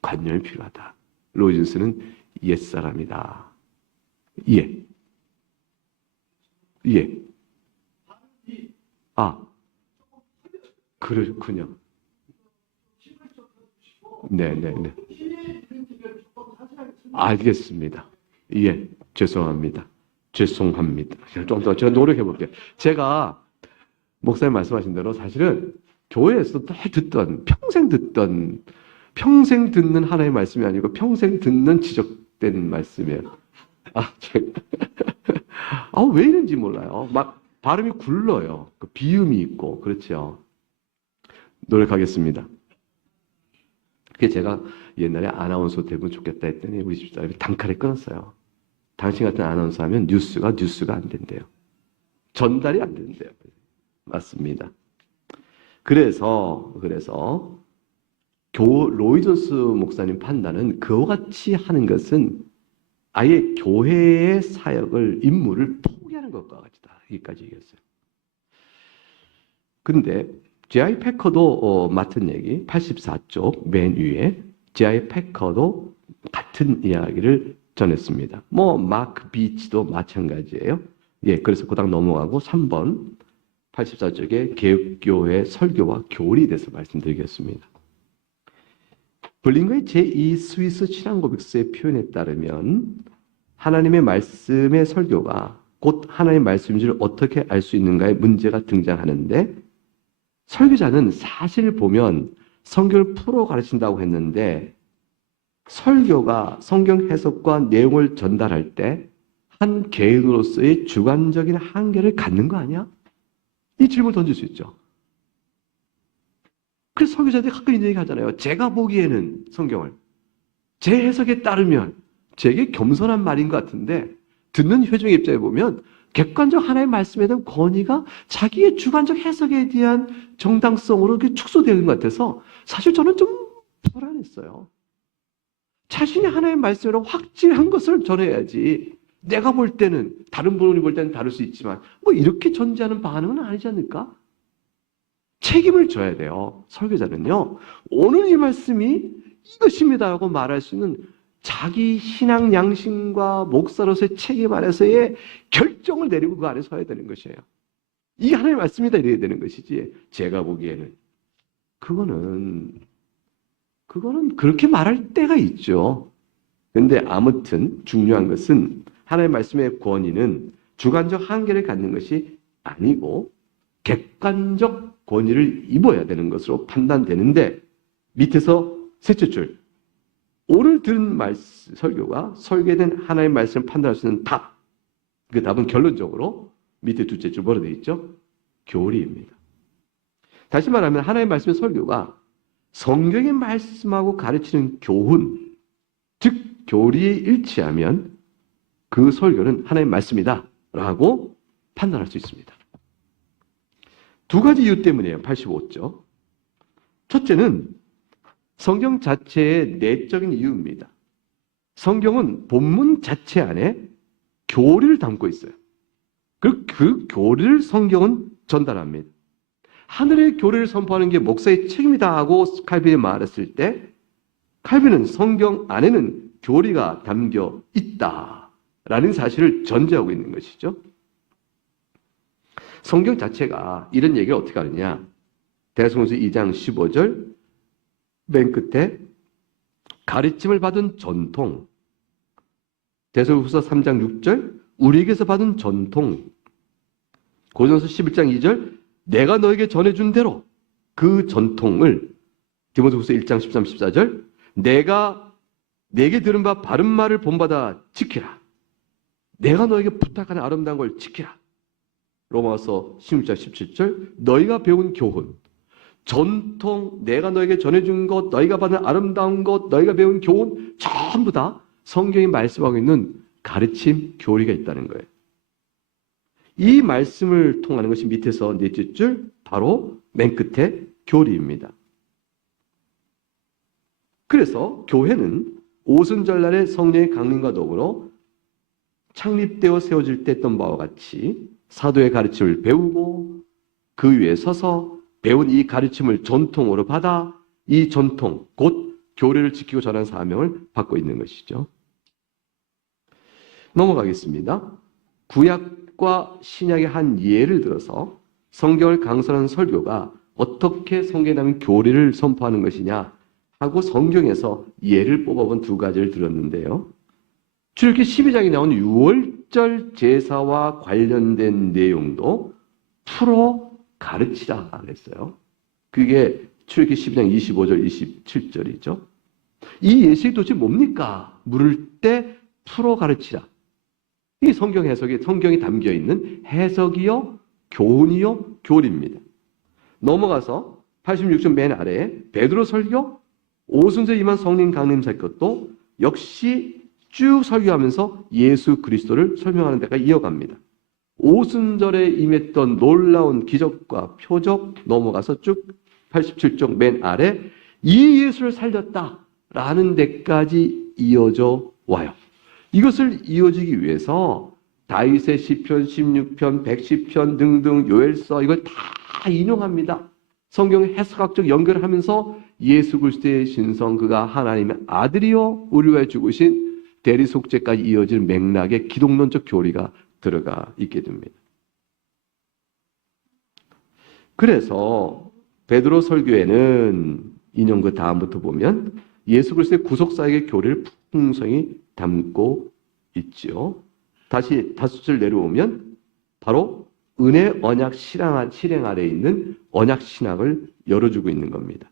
관념이 필요하다. 로이즈는 옛사람이다. 예. 예. 아, 그렇군요. 네네네. 알겠습니다. 예, 죄송합니다. 죄송합니다. 좀 더 제가 노력해 볼게요. 제가 목사님 말씀하신 대로 사실은 교회에서 늘 평생 듣는 하나의 말씀이 아니고 평생 듣는 지적된 말씀이에요. 아, 왜 이런지 몰라요. 막 발음이 굴러요. 그 비음이 있고 그렇죠. 노력하겠습니다. 그게 제가 옛날에 아나운서 되면 좋겠다 했더니 우리 집사람이 단칼에 끊었어요. 당신 같은 아나운서 하면 뉴스가 안 된대요. 전달이 안 된대요. 맞습니다. 그래서 로이존스 목사님 판단은 그와 같이 하는 것은 아예 교회의 사역을 임무를 포기하는 것과 같다. 여기까지 얘기했어요. 그런데 J.I. 패커도 맡은 얘기 84쪽 맨 위에 J.I. 패커도 같은 이야기를 전했습니다. 마크 비치도 마찬가지예요. 예, 그래서 그다음 넘어가고 3번 84쪽에 개혁교회 설교와 교리에 대해서 말씀드리겠습니다. 블링거의 제2 스위스 신앙고백서의 표현에 따르면 하나님의 말씀의 설교가 곧 하나님의 말씀인 줄 어떻게 알 수 있는가의 문제가 등장하는데 설교자는 사실 보면 성경을 풀어 가르친다고 했는데 설교가 성경 해석과 내용을 전달할 때 한 개인으로서의 주관적인 한계를 갖는 거 아니야? 이 질문을 던질 수 있죠. 그래서 설교자들이 가끔 이런 얘기 하잖아요. 제가 보기에는 성경을 제 해석에 따르면 제게 겸손한 말인 것 같은데 듣는 회중의 입장에 보면 객관적 하나의 말씀에 대한 권위가 자기의 주관적 해석에 대한 정당성으로 축소되는 것 같아서 사실 저는 좀 불안했어요. 자신이 하나의 말씀으로 확실한 것을 전해야지 내가 볼 때는 다른 분이 볼 때는 다를 수 있지만 이렇게 전제하는 반응은 아니지 않을까? 책임을 져야 돼요. 설교자는요. 오늘 이 말씀이 이것입니다라고 말할 수 있는 자기 신앙 양심과 목사로서의 책임 안에서의 결정을 내리고 그 안에 서야 되는 것이에요. 이게 하나님의 말씀이다 이래야 되는 것이지 제가 보기에는 그거는 그렇게 말할 때가 있죠. 그런데 아무튼 중요한 것은 하나님의 말씀의 권위는 주관적 한계를 갖는 것이 아니고 객관적 권위를 입어야 되는 것으로 판단되는데 밑에서 셋째 줄 오늘 들은 말씀, 설교가 설계된 하나님의 말씀을 판단할 수 있는 답. 그 답은 결론적으로 밑에 둘째 줄 뭐로 되어 있죠? 교리입니다. 다시 말하면 하나님의 말씀의 설교가 성경의 말씀하고 가르치는 교훈, 즉 교리에 일치하면 그 설교는 하나님의 말씀이다 라고 판단할 수 있습니다. 두 가지 이유 때문이에요. 85쪽. 첫째는 성경 자체의 내적인 이유입니다. 성경은 본문 자체 안에 교리를 담고 있어요. 그리고 그 교리를 성경은 전달합니다. 하늘의 교리를 선포하는 게 목사의 책임이다 하고 칼빈이 말했을 때 칼빈은 성경 안에는 교리가 담겨 있다라는 사실을 전제하고 있는 것이죠. 성경 자체가 이런 얘기를 어떻게 하느냐. 대성서 2장 15절 맨 끝에 가르침을 받은 전통, 데살로니가후서 3장 6절 우리에게서 받은 전통, 고린도서 11장 2절 내가 너에게 전해준 대로 그 전통을 디모데후서 1장 13, 14절 내가 내게 들은 바 바른 말을 본받아 지키라. 내가 너에게 부탁하는 아름다운 걸 지키라. 로마서 16장 17절 너희가 배운 교훈, 전통, 내가 너에게 전해준 것, 너희가 받은 아름다운 것, 너희가 배운 교훈 전부 다 성경이 말씀하고 있는 가르침, 교리가 있다는 거예요. 이 말씀을 통하는 것이 밑에서 넷째 줄 바로 맨 끝에 교리입니다. 그래서 교회는 오순절날의 성령의 강림과 더불어 창립되어 세워질 때 했던 바와 같이 사도의 가르침을 배우고 그 위에 서서 배운 이 가르침을 전통으로 받아 이 전통, 곧 교례를 지키고 전하는 사명을 받고 있는 것이죠. 넘어가겠습니다. 구약과 신약의 한 예를 들어서 성경을 강설하는 설교가 어떻게 성경에 나오는 교리를 선포하는 것이냐 하고 성경에서 예를 뽑아본 두 가지를 들었는데요. 출애굽기 12장에 나온 유월절 제사와 관련된 내용도 풀어 가르치라 그랬어요. 그게 출애굽기 12장 25절, 27절이죠. 이 예식이 도대체 뭡니까? 물을 때 풀어 가르치라. 이 성경 해석에 성경이 담겨 있는 해석이요, 교훈이요, 교리입니다. 넘어가서 86쪽 맨 아래에 베드로 설교, 오순절 임한 성령 강림 사건도 역시 쭉 설교하면서 예수 그리스도를 설명하는 데가 이어갑니다. 오순절에 임했던 놀라운 기적과 표적 넘어가서 쭉 87쪽 맨 아래 이 예수를 살렸다라는 데까지 이어져 와요. 이것을 이어지기 위해서 다윗의 시편, 16편, 110편 등등 요엘서 이걸 다 인용합니다. 성경 해석학적 연결하면서 예수 그리스도의 신성, 그가 하나님의 아들이요 우리를 위하여 죽으신 대리 속죄까지 이어지는 맥락의 기독론적 교리가 들어가 있게 됩니다. 그래서 베드로 설교에는 인용 그 다음부터 보면 예수 그리스도의 구속사역의 교리를 풍성히 담고 있죠. 다시 5절 내려오면 바로 은혜 언약 실행 아래에 있는 언약 신학을 열어주고 있는 겁니다.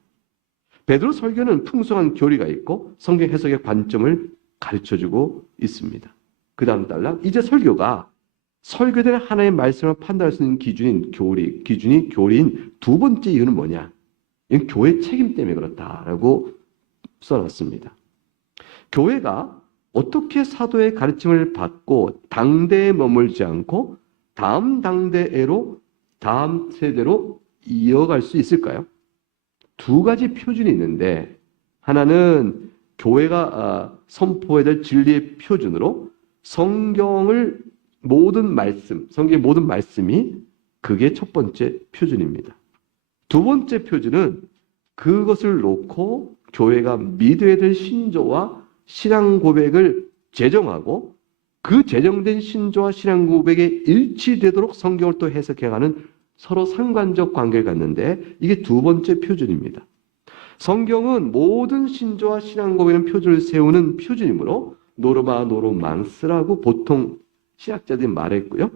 베드로 설교는 풍성한 교리가 있고 성경 해석의 관점을 가르쳐주고 있습니다. 그 다음 단락, 이제 설교가 설교되는 하나의 말씀을 판단할 수 있는 기준이 교리인 두 번째 이유는 뭐냐? 이건 교회 책임 때문에 그렇다라고 써놨습니다. 교회가 어떻게 사도의 가르침을 받고 당대에 머물지 않고 다음 당대로 다음 세대로 이어갈 수 있을까요? 두 가지 표준이 있는데 하나는 교회가 선포해야 될 진리의 표준으로 성경의 모든 말씀이 그게 첫 번째 표준입니다. 두 번째 표준은 그것을 놓고 교회가 믿어야 될 신조와 신앙 고백을 제정하고 그 제정된 신조와 신앙 고백에 일치되도록 성경을 또 해석해가는 서로 상관적 관계를 갖는데 이게 두 번째 표준입니다. 성경은 모든 신조와 신앙 고백의 표준을 세우는 표준이므로 노르망스라고 보통 신학자들이 말했고요.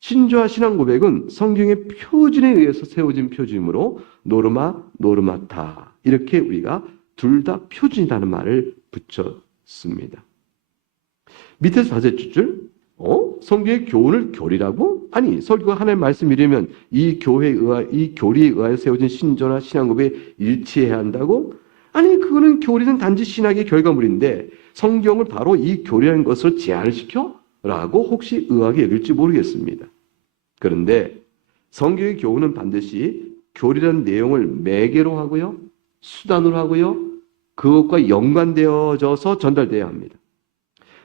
신조와 신앙 고백은 성경의 표준에 의해서 세워진 표준이므로 노르마타 이렇게 우리가 둘 다 표준이라는 말을 붙였습니다. 밑에서 5줄 성경의 교훈을 교리라고? 아니 설교가 하나님의 말씀이라면 이 교리에 의하여 세워진 신조나 신앙 고백에 일치해야 한다고? 아니 그거는 교리는 단지 신학의 결과물인데 성경을 바로 이 교리라는 것을 제한을 시켜? 라고 혹시 의아하게 여길지 모르겠습니다. 그런데 성경의 교훈은 반드시 교리라는 내용을 매개로 하고요. 수단으로 하고요. 그것과 연관되어져서 전달돼야 합니다.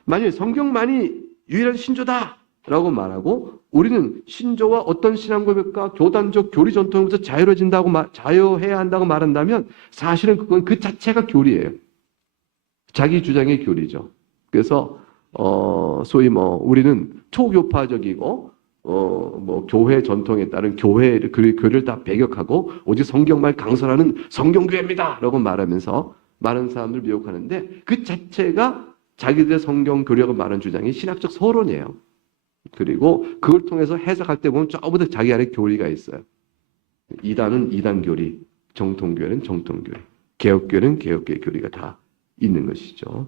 만일 성경만이 유일한 신조다 라고 말하고 우리는 신조와 어떤 신앙 고백과 교단적 교리 전통에서 자유해야 한다고 말한다면 사실은 그건 그 자체가 교리예요. 자기 주장의 교리죠. 그래서 소위 우리는 초교파적이고 교회 전통에 따른 교리를 다 배격하고 오직 성경만 강설하는 성경교회입니다라고 말하면서 많은 사람들 미혹하는데 그 자체가 자기들의 성경 교리라고 말하는 주장이 신학적 서론이에요. 그리고 그걸 통해서 해석할 때 보면 저보다 자기 안에 교리가 있어요. 이단은 이단 교리, 정통교회는 정통교리, 개혁교회는 개혁교회 교리가 다 있는 것이죠.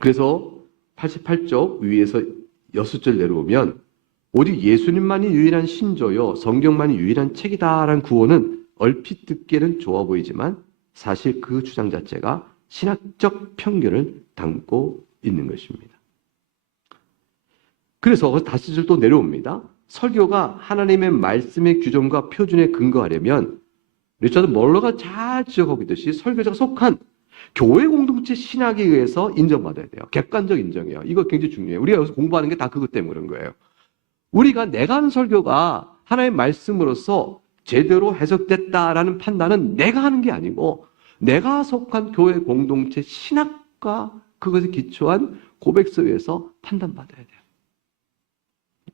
그래서 88쪽 위에서 6절 내려오면 오직 예수님만이 유일한 신조요 성경만이 유일한 책이다라는 구호는 얼핏 듣기에는 좋아 보이지만 사실 그 주장 자체가 신학적 편견을 담고 있는 것입니다. 그래서 다시 또 내려옵니다. 설교가 하나님의 말씀의 규정과 표준에 근거하려면 리처드 멀러가 잘 지적하고 있듯이 설교자가 속한 교회 공동체 신학에 의해서 인정받아야 돼요. 객관적 인정이에요. 이거 굉장히 중요해요. 우리가 여기서 공부하는 게 다 그것 때문에 그런 거예요. 우리가 내가 하는 설교가 하나님의 말씀으로서 제대로 해석됐다라는 판단은 내가 하는 게 아니고 내가 속한 교회 공동체 신학과 그것에 기초한 고백서에서 판단받아야 돼요.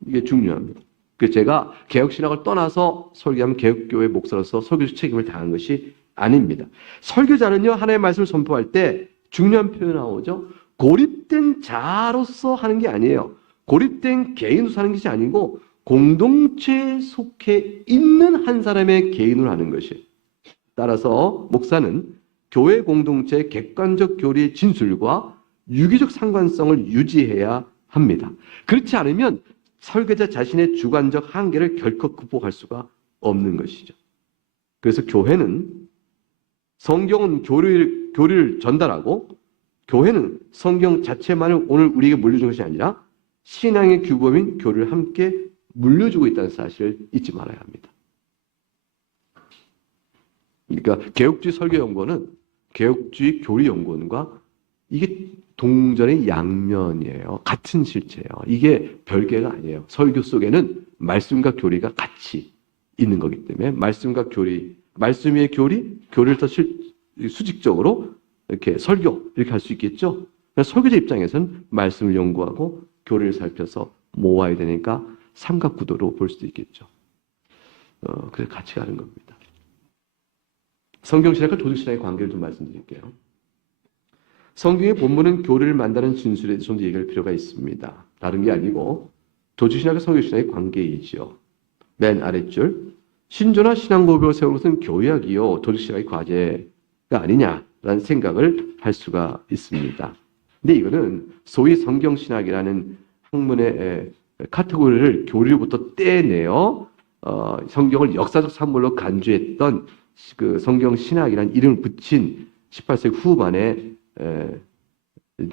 이게 중요합니다. 그래서 제가 개혁신학을 떠나서 설교하면 개혁교회 목사로서 설교적 책임을 다하는 것이 아닙니다. 설교자는요, 하나님의 말씀을 선포할 때 중요한 표현 나오죠. 고립된 자로서 하는 게 아니에요. 고립된 개인으로서 하는 것이 아니고 공동체에 속해 있는 한 사람의 개인으로 하는 것이에요. 따라서 목사는 교회 공동체의 객관적 교리의 진술과 유기적 상관성을 유지해야 합니다. 그렇지 않으면 설교자 자신의 주관적 한계를 결코 극복할 수가 없는 것이죠. 그래서 교회는 성경은 교리를 전달하고 교회는 성경 자체만을 오늘 우리에게 물려준 것이 아니라 신앙의 규범인 교리를 함께 물려주고 있다는 사실을 잊지 말아야 합니다. 그러니까 개혁주의 설교연구원은 개혁주의 교리연구원과 이게 동전의 양면이에요. 같은 실체예요. 이게 별개가 아니에요. 설교 속에는 말씀과 교리가 같이 있는 거기 때문에 말씀과 교리, 말씀 위의 교리, 교리를 더 수직적으로 이렇게 설교 이렇게 할 수 있겠죠. 설교자 입장에서는 말씀을 연구하고 교리를 살펴서 모아야 되니까 삼각구도로 볼 수도 있겠죠. 그래서 같이 가는 겁니다. 성경신학과 조직신학의 관계를 좀 말씀드릴게요. 성경의 본문은 교리를 만드는 진술에 대해서 좀 얘기할 필요가 있습니다. 다른 게 아니고 조직신학과 성경신학의 관계이지요. 맨 아랫줄, 신조나 신앙고백을 세우는 것은 교역이요 조직신학의 과제가 아니냐라는 생각을 할 수가 있습니다. 근데 이거는 소위 성경신학이라는 학문의 카테고리를 교리로부터 떼내어 성경을 역사적 산물로 간주했던 그 성경신학이라는 이름을 붙인 18세기 후반에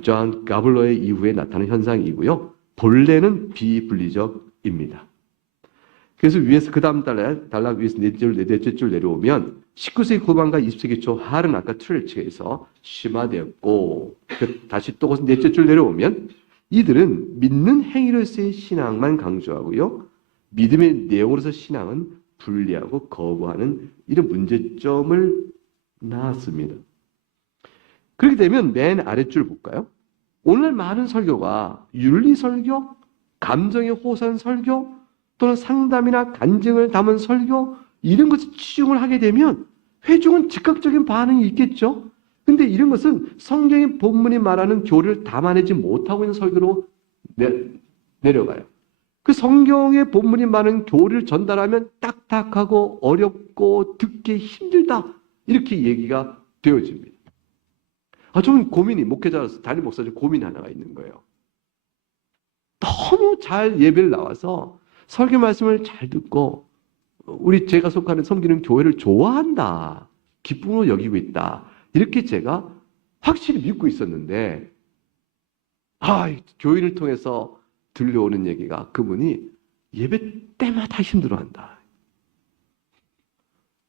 존 가블러의 이후에 나타난 현상이고요. 본래는 비분리적입니다. 그래서 위에서 그 다음 단락 위에서 넷째 줄 내려오면 19세기 후반과 20세기 초 하르나카 트레치에서 심화되었고 다시 또 넷째 줄 내려오면 이들은 믿는 행위로서의 신앙만 강조하고요. 믿음의 내용으로서 신앙은 분리하고 거부하는 이런 문제점을 낳았습니다. 그렇게 되면 맨 아랫줄 볼까요? 오늘 많은 설교가 윤리 설교, 감정에 호소한 설교, 또는 상담이나 간증을 담은 설교 이런 것에 치중을 하게 되면 회중은 즉각적인 반응이 있겠죠. 근데 이런 것은 성경의 본문이 말하는 교리를 담아내지 못하고 있는 설교로 내려가요. 그 성경의 본문이 말하는 교리를 전달하면 딱딱하고 어렵고 듣기 힘들다 이렇게 얘기가 되어집니다. 좀 고민이 목회자로서 담임 목사님 고민 하나가 있는 거예요. 너무 잘 예배를 나와서 설교 말씀을 잘 듣고 제가 속하는 섬기는 교회를 좋아한다. 기쁨으로 여기고 있다. 이렇게 제가 확실히 믿고 있었는데 교인을 통해서 들려오는 얘기가 그분이 예배 때마다 힘들어한다.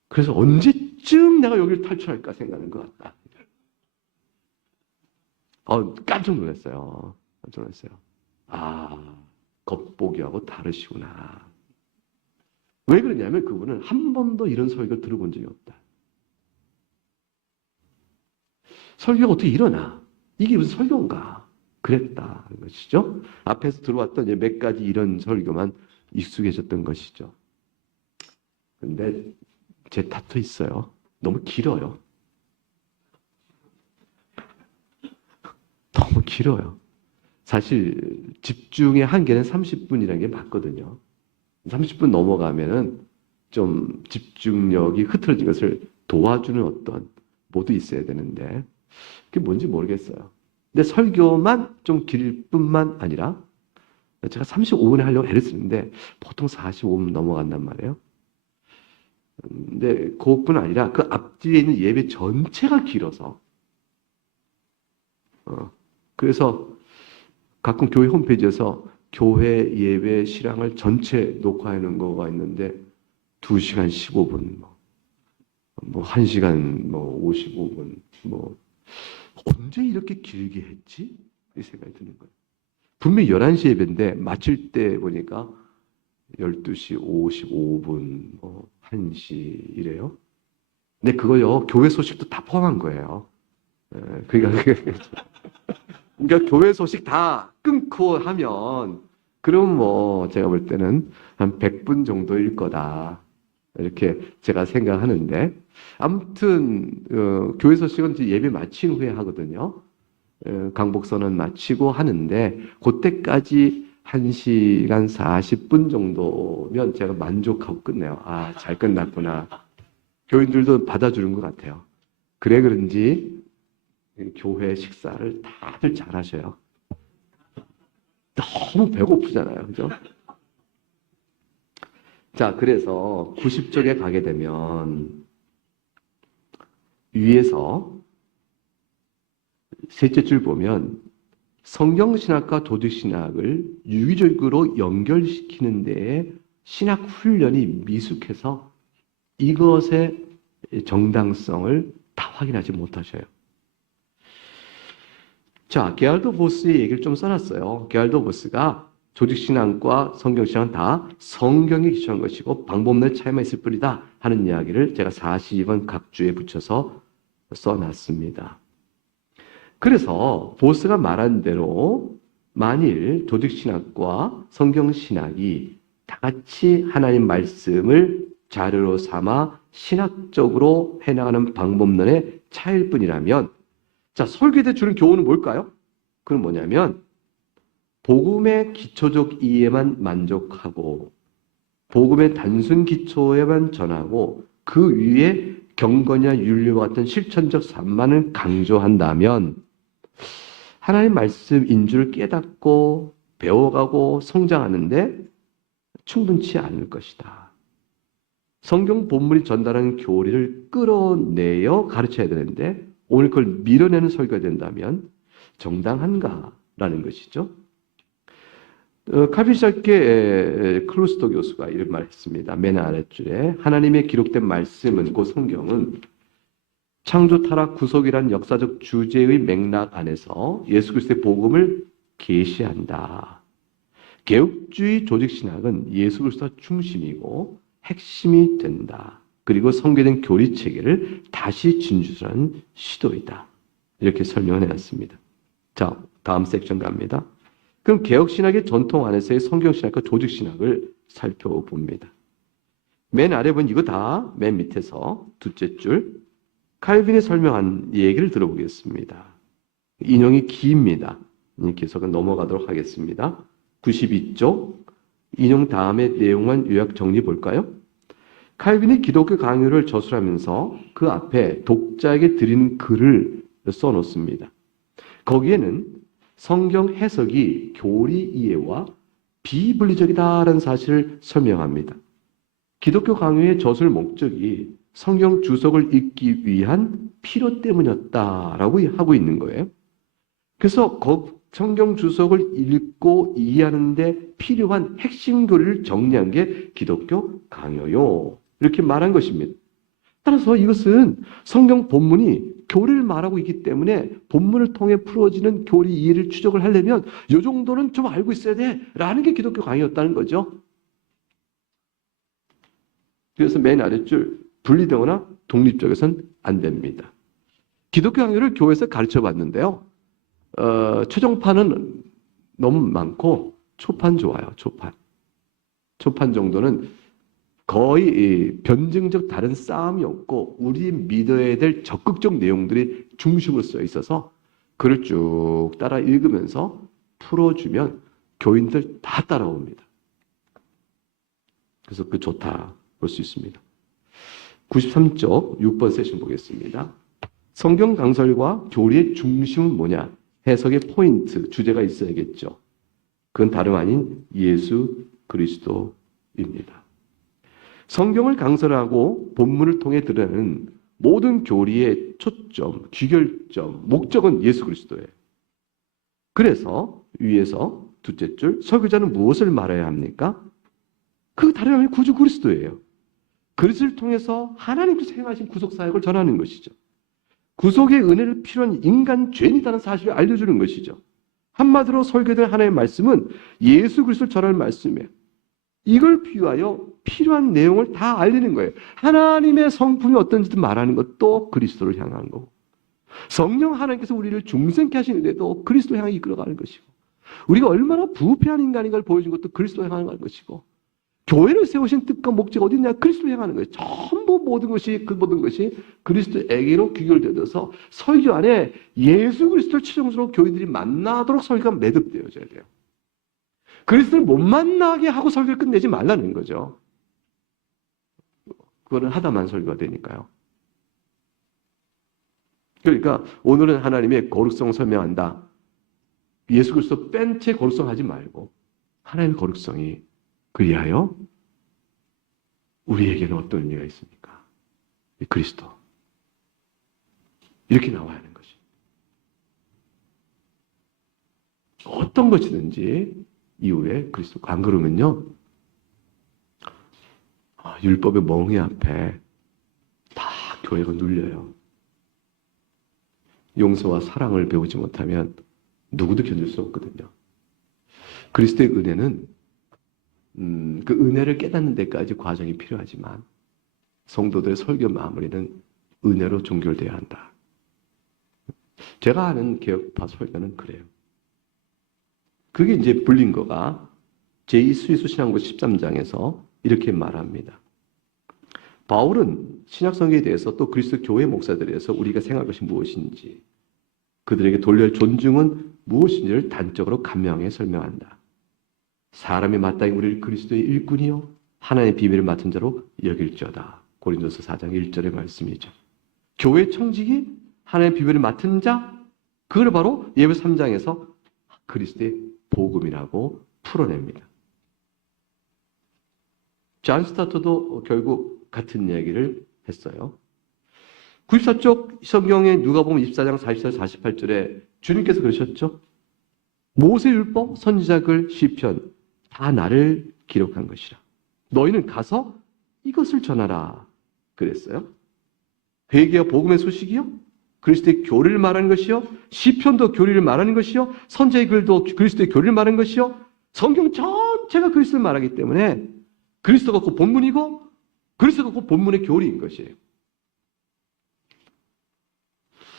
그래서 언제쯤 내가 여기를 탈출할까 생각하는 것 같다. 깜짝 놀랐어요. 깜짝 놀랐어요. 겉보기하고 다르시구나. 왜 그러냐면 그분은 한 번도 이런 설교를 들어본 적이 없다. 설교가 어떻게 일어나? 이게 무슨 설교인가? 그랬다는 것이죠. 앞에서 들어왔던 몇 가지 이런 설교만 익숙해졌던 것이죠. 근데 제 탓도 있어요. 너무 길어요. 너무 길어요. 사실 집중의 한계는 30분이라는 게 맞거든요. 30분 넘어가면은 좀 집중력이 흐트러진 것을 도와주는 어떤 모두 있어야 되는데 그게 뭔지 모르겠어요. 근데 설교만 좀 길 뿐만 아니라 제가 35분에 하려고 애를 쓰는데 보통 45분 넘어간단 말이에요. 근데 그것뿐 아니라 그 앞뒤에 있는 예배 전체가 길어서 그래서 가끔 교회 홈페이지에서 교회 예배 실황을 전체 녹화해 놓은 거가 있는데 2시간 15분 뭐 1시간 뭐 55분 뭐 언제 이렇게 길게 했지? 이 생각이 드는 거예요. 분명히 11시 예배인데 마칠 때 보니까 12시 55분 뭐 1시 이래요. 근데 그거요. 교회 소식도 다 포함한 거예요. 그러니까 그러니까 교회 소식 다 끊고 하면 그럼 뭐 제가 볼 때는 한 100분 정도일 거다. 이렇게 제가 생각하는데 아무튼 교회 소식은 이제 예배 마친 후에 하거든요. 강복선언 마치고 하는데 그때까지 1시간 40분 정도면 제가 만족하고 끝내요. 아, 잘 끝났구나. 교인들도 받아주는 것 같아요. 그래 그런지 교회 식사를 다들 잘 하셔요. 너무 배고프잖아요. 그죠? 자, 그래서 90쪽에 가게 되면 위에서 셋째 줄 보면 성경신학과 도덕신학을 유기적으로 연결시키는 데에 신학 훈련이 미숙해서 이것의 정당성을 다 확인하지 못하셔요. 자, 게알도 보스의 얘기를 좀 써놨어요. 게알도 보스가 조직신앙과 성경신앙은 다 성경에 기초한 것이고 방법론의 차이만 있을 뿐이다 하는 이야기를 제가 42번 각 주에 붙여서 써놨습니다. 그래서 보스가 말한 대로 만일 조직신학과 성경신학이 다 같이 하나님 말씀을 자료로 삼아 신학적으로 해나가는 방법론의 차이일 뿐이라면 자, 설교에 대해 주는 교훈은 뭘까요? 그건 뭐냐면 복음의 기초적 이해만 만족하고 복음의 단순 기초에만 전하고 그 위에 경건이나 윤리와 같은 실천적 산만을 강조한다면 하나님 말씀인 줄 깨닫고 배워가고 성장하는데 충분치 않을 것이다. 성경 본문이 전달하는 교리를 끌어내어 가르쳐야 되는데 오늘 그걸 밀어내는 설교가 된다면 정당한가라는 것이죠. 칼빈시학계 클루스토 교수가 이런 말을 했습니다. 맨 아랫줄에 하나님의 기록된 말씀은 그 성경은 창조, 타락, 구속이란 역사적 주제의 맥락 안에서 예수 그리스도의 복음을 계시한다. 개혁주의 조직신학은 예수 그리스도가 중심이고 핵심이 된다. 그리고 성경된 교리 체계를 다시 진주하는 시도이다. 이렇게 설명을 해놨습니다. 자, 다음 섹션 갑니다. 그럼 개혁신학의 전통 안에서의 성경신학과 조직신학을 살펴봅니다. 맨 아래 보면 이거 다 맨 밑에서 둘째 줄 칼빈이 설명한 얘기를 들어보겠습니다. 인용이 깁니다. 계속 넘어가도록 하겠습니다. 92쪽 인용 다음에 내용만 요약 정리 볼까요? 칼빈이 기독교 강요를 저술하면서 그 앞에 독자에게 드리는 글을 써놓습니다. 거기에는 성경 해석이 교리 이해와 비분리적이다라는 사실을 설명합니다. 기독교 강요의 저술 목적이 성경 주석을 읽기 위한 필요 때문이었다라고 하고 있는 거예요. 그래서 성경 주석을 읽고 이해하는데 필요한 핵심 교리를 정리한 게 기독교 강요요. 이렇게 말한 것입니다. 따라서 이것은 성경 본문이 교리를 말하고 있기 때문에 본문을 통해 풀어지는 교리 이해를 추적을 하려면 이 정도는 좀 알고 있어야 돼라는 게 기독교 강요였다는 거죠. 그래서 맨 아랫줄 분리되거나 독립적에서는 안 됩니다. 기독교 강요를 교회에서 가르쳐봤는데요. 최종판은 너무 많고 초판 좋아요. 초판 정도는 거의 변증적 다른 싸움이 없고 우리 믿어야 될 적극적 내용들이 중심으로 써 있어서 글을 쭉 따라 읽으면서 풀어주면 교인들 다 따라옵니다. 그래서 그 좋다 볼 수 있습니다. 93쪽 6번 세션 보겠습니다. 성경 강설과 교리의 중심은 뭐냐? 해석의 포인트, 주제가 있어야겠죠. 그건 다름 아닌 예수 그리스도입니다. 성경을 강설하고 본문을 통해 드러내는 모든 교리의 초점, 귀결점, 목적은 예수 그리스도예요. 그래서 위에서 둘째 줄 설교자는 무엇을 말해야 합니까? 그 다름 아닌 구주 그리스도예요. 그리스도를 통해서 하나님께서 행하신 구속사역을 전하는 것이죠. 구속의 은혜를 필요한 인간 죄인이라는 사실을 알려주는 것이죠. 한마디로 설교된 하나님의 말씀은 예수 그리스도를 전하는 말씀이에요. 이걸 비유하여 필요한 내용을 다 알리는 거예요. 하나님의 성품이 어떤지도 말하는 것도 그리스도를 향한 거고, 성령 하나님께서 우리를 중생케 하시는데도 그리스도 향해 이끌어가는 것이고, 우리가 얼마나 부패한 인간인 걸 보여준 것도 그리스도 향하는 것이고, 교회를 세우신 뜻과 목적이 어딨냐? 그리스도 향하는 거예요. 전부 모든 것이 그리스도에게로 귀결되어서 설교 안에 예수 그리스도를 최종적으로 교인들이 만나도록 설교가 매듭되어져야 돼요. 그리스도를 못 만나게 하고 설교를 끝내지 말라는 거죠. 그거는 하다만 설교가 되니까요. 그러니까 오늘은 하나님의 거룩성을 설명한다. 예수 그리스도 뺀 채 거룩성 하지 말고 하나님의 거룩성이 그리하여 우리에게는 어떤 의미가 있습니까? 그리스도. 이렇게 나와야 하는 것이. 어떤 것이든지 이후에 그리스도. 안 그러면요, 율법의 멍에 앞에 다 교회가 눌려요. 용서와 사랑을 배우지 못하면 누구도 견딜 수 없거든요. 그리스도의 은혜는 그 은혜를 깨닫는 데까지 과정이 필요하지만 성도들의 설교 마무리는 은혜로 종결돼야 한다. 제가 아는 개혁파 설교는 그래요. 그게 이제 블링거가 제2스위스 신학부 13장에서 이렇게 말합니다. 바울은 신약성경에 대해서 또 그리스도 교회 목사들에 대해서 우리가 생각할 것이 무엇인지, 그들에게 돌려야 할 존중은 무엇인지를 단적으로 간명하게 설명한다. 사람이 마땅히 우리를 그리스도의 일꾼이요 하나님의 비밀을 맡은 자로 여길지어다. 고린도서 4장 1절의 말씀이죠. 교회 청직이 하나님의 비밀을 맡은 자, 그걸 바로 예배 3장에서 그리스도의 복음이라고 풀어냅니다. 존 스타터도 결국 같은 이야기를 했어요. 94쪽 성경에 누가복음 24장 44, 48절에 주님께서 그러셨죠. 모세율법, 선지자글, 시편 다 나를 기록한 것이라. 너희는 가서 이것을 전하라 그랬어요. 회개와 복음의 소식이요, 그리스도의 교리를 말하는 것이요, 시편도 교리를 말하는 것이요, 선지자의 글도 그리스도의 교리를 말하는 것이요, 성경 전체가 그리스도를 말하기 때문에 그리스도가 그 본문이고 그리스도가 그 본문의 교리인 것이에요.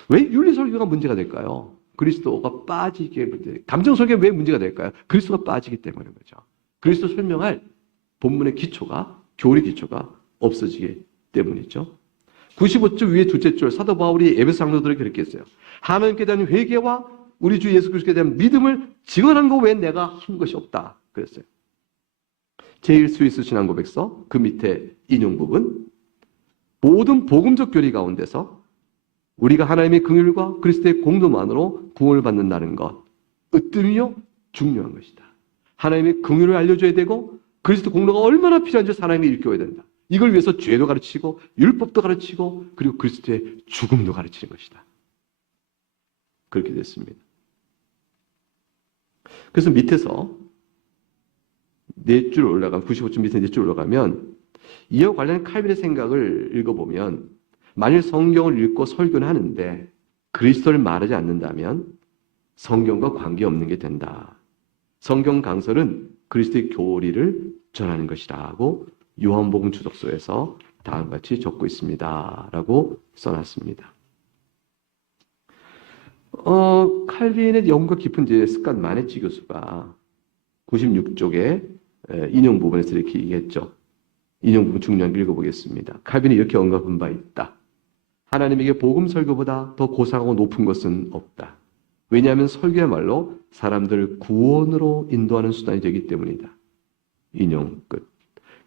왜 윤리설교가 문제가 될까요? 그리스도가 빠지게, 감정설교가 왜 문제가 될까요? 그리스도가 빠지기 때문인 거죠. 그리스도 설명할 본문의 기초가, 교리 기초가 없어지기 때문이죠. 95쪽 위에 둘째 줄, 사도 바울이 에베소 장로들에게 그렇게 했어요. 하나님께 대한 회개와 우리 주 예수 그리스도에 대한 믿음을 증언한 거 외에 내가 한 것이 없다 그랬어요. 제1스위스 신앙고백서 그 밑에 인용 부분, 모든 복음적 교리 가운데서 우리가 하나님의 긍휼과 그리스도의 공로만으로 구원을 받는다는 것, 으뜸이요 중요한 것이다. 하나님의 긍휼을 알려줘야 되고 그리스도 공로가 얼마나 필요한지 하나님이 일깨워야 된다. 이걸 위해서 죄도 가르치고 율법도 가르치고 그리고 그리스도의 죽음도 가르치는 것이다. 그렇게 됐습니다. 그래서 밑에서 4줄 올라가면, 95줄 밑에 4줄 올라가면 이와 관련된 칼빈의 생각을 읽어보면, 만일 성경을 읽고 설교는 하는데 그리스도를 말하지 않는다면 성경과 관계없는 게 된다. 성경 강설은 그리스도의 교리를 전하는 것이라고 요한복음 주석서에서 다음과 같이 적고 있습니다. 라고 써놨습니다. 칼빈의 연구가 깊은 습관 마네치 교수가 96쪽에 인용 부분에서 이렇게 얘기했죠. 인용 부분 중요한 거 읽어보겠습니다. 칼빈이 이렇게 언급한 바 있다. 하나님에게 복음 설교보다 더 고상하고 높은 것은 없다. 왜냐하면 설교야말로 사람들을 구원으로 인도하는 수단이 되기 때문이다. 인용 끝.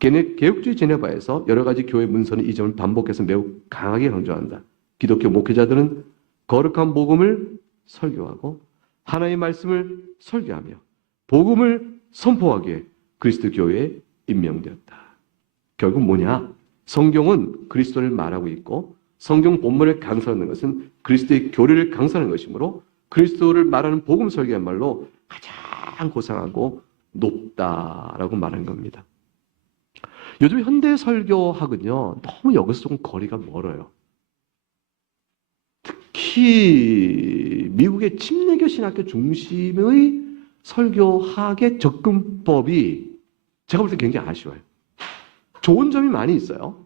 개혁주의 제네바에서 여러 가지 교회 문서는 이 점을 반복해서 매우 강하게 강조한다. 기독교 목회자들은 거룩한 복음을 설교하고 하나님의 말씀을 설교하며 복음을 선포하기에 그리스도 교회에 임명되었다. 결국 뭐냐? 성경은 그리스도를 말하고 있고 성경 본문을 강설하는 것은 그리스도의 교리를 강설하는 것이므로 그리스도를 말하는 복음 설교야말로 가장 고상하고 높다라고 말한 겁니다. 요즘 현대 설교학은요, 너무 여기서 좀 거리가 멀어요. 특히 미국의 침례교 신학교 중심의 설교학의 접근법이 제가 볼 때 굉장히 아쉬워요. 좋은 점이 많이 있어요.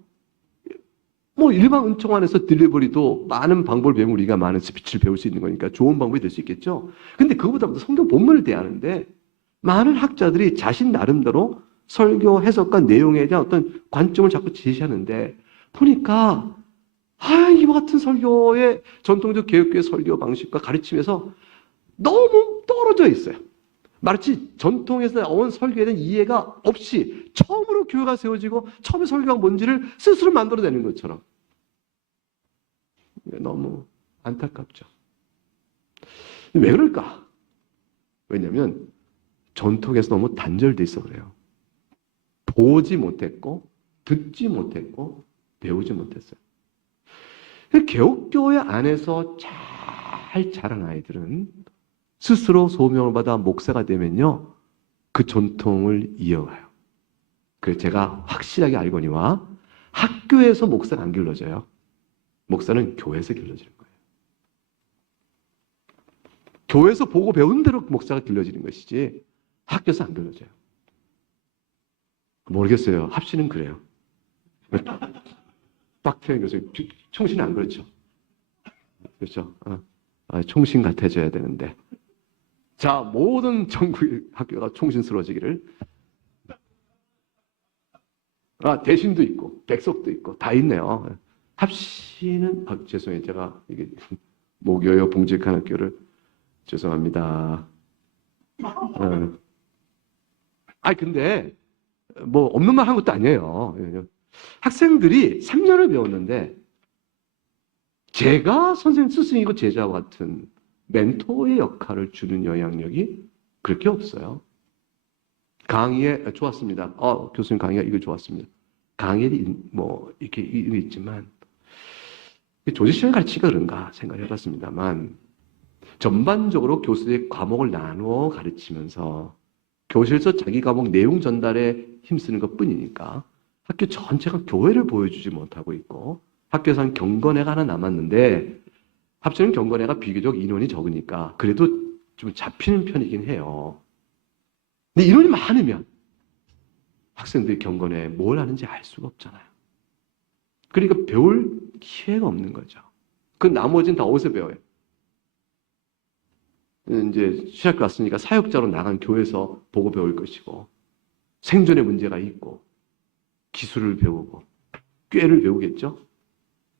뭐 일반 은총 안에서 딜리버리도 많은 방법을 배우면 우리가 많은 스피치를 배울 수 있는 거니까 좋은 방법이 될 수 있겠죠. 근데 그거보다 성경 본문을 대하는데 많은 학자들이 자신 나름대로 설교 해석과 내용에 대한 어떤 관점을 자꾸 제시하는데 보니까 이와 같은 설교의 전통적 개혁교회 설교 방식과 가르침에서 너무 떨어져 있어요. 마치 전통에서 나온 설교에 대한 이해가 없이 처음으로 교회가 세워지고 처음에 설교가 뭔지를 스스로 만들어내는 것처럼 너무 안타깝죠. 왜 그럴까? 왜냐하면 전통에서 너무 단절돼 있어 그래요. 보지 못했고 듣지 못했고 배우지 못했어요. 개혁교회 안에서 잘 자란 아이들은 스스로 소명을 받아 목사가 되면요, 그 전통을 이어가요. 그래서 제가 확실하게 알거니와 학교에서 목사는 안 길러져요. 목사는 교회에서 길러지는 거예요. 교회에서 보고 배운 대로 목사가 길러지는 것이지 학교에서 안 길러져요. 모르겠어요. 합시는 그래요. 박태현 교수, 총신은 안 그렇죠. 그렇죠. 총신 같아져야 되는데. 자, 모든 전국 학교가 총신스러워지기를. 대신도 있고, 백석도 있고, 다 있네요. 합시는, 죄송해요. 제가 이게 모교요 봉직한 학교를, 죄송합니다. 근데, 뭐, 없는 말 한 것도 아니에요. 학생들이 3년을 배웠는데, 제가 선생님, 스승이고 제자와 같은 멘토의 역할을 주는 영향력이 그렇게 없어요. 강의에 좋았습니다. 교수님 강의가 이거 좋았습니다. 강의에 뭐 이렇게 있지만 조직시간 가르치기가 그런가 생각해봤습니다만 전반적으로 교수의 과목을 나누어 가르치면서 교실에서 자기 과목 내용 전달에 힘쓰는 것뿐이니까 학교 전체가 교회를 보여주지 못하고 있고 학교에서 한 경건회가 하나 남았는데 합치는 경건회가 비교적 인원이 적으니까 그래도 좀 잡히는 편이긴 해요. 근데 인원이 많으면 학생들이 경건회에 뭘 하는지 알 수가 없잖아요. 그러니까 배울 기회가 없는 거죠. 그 나머지는 다 어디서 배워요? 이제 신학교 왔으니까 사역자로 나간 교회에서 보고 배울 것이고 생존의 문제가 있고 기술을 배우고 꾀를 배우겠죠?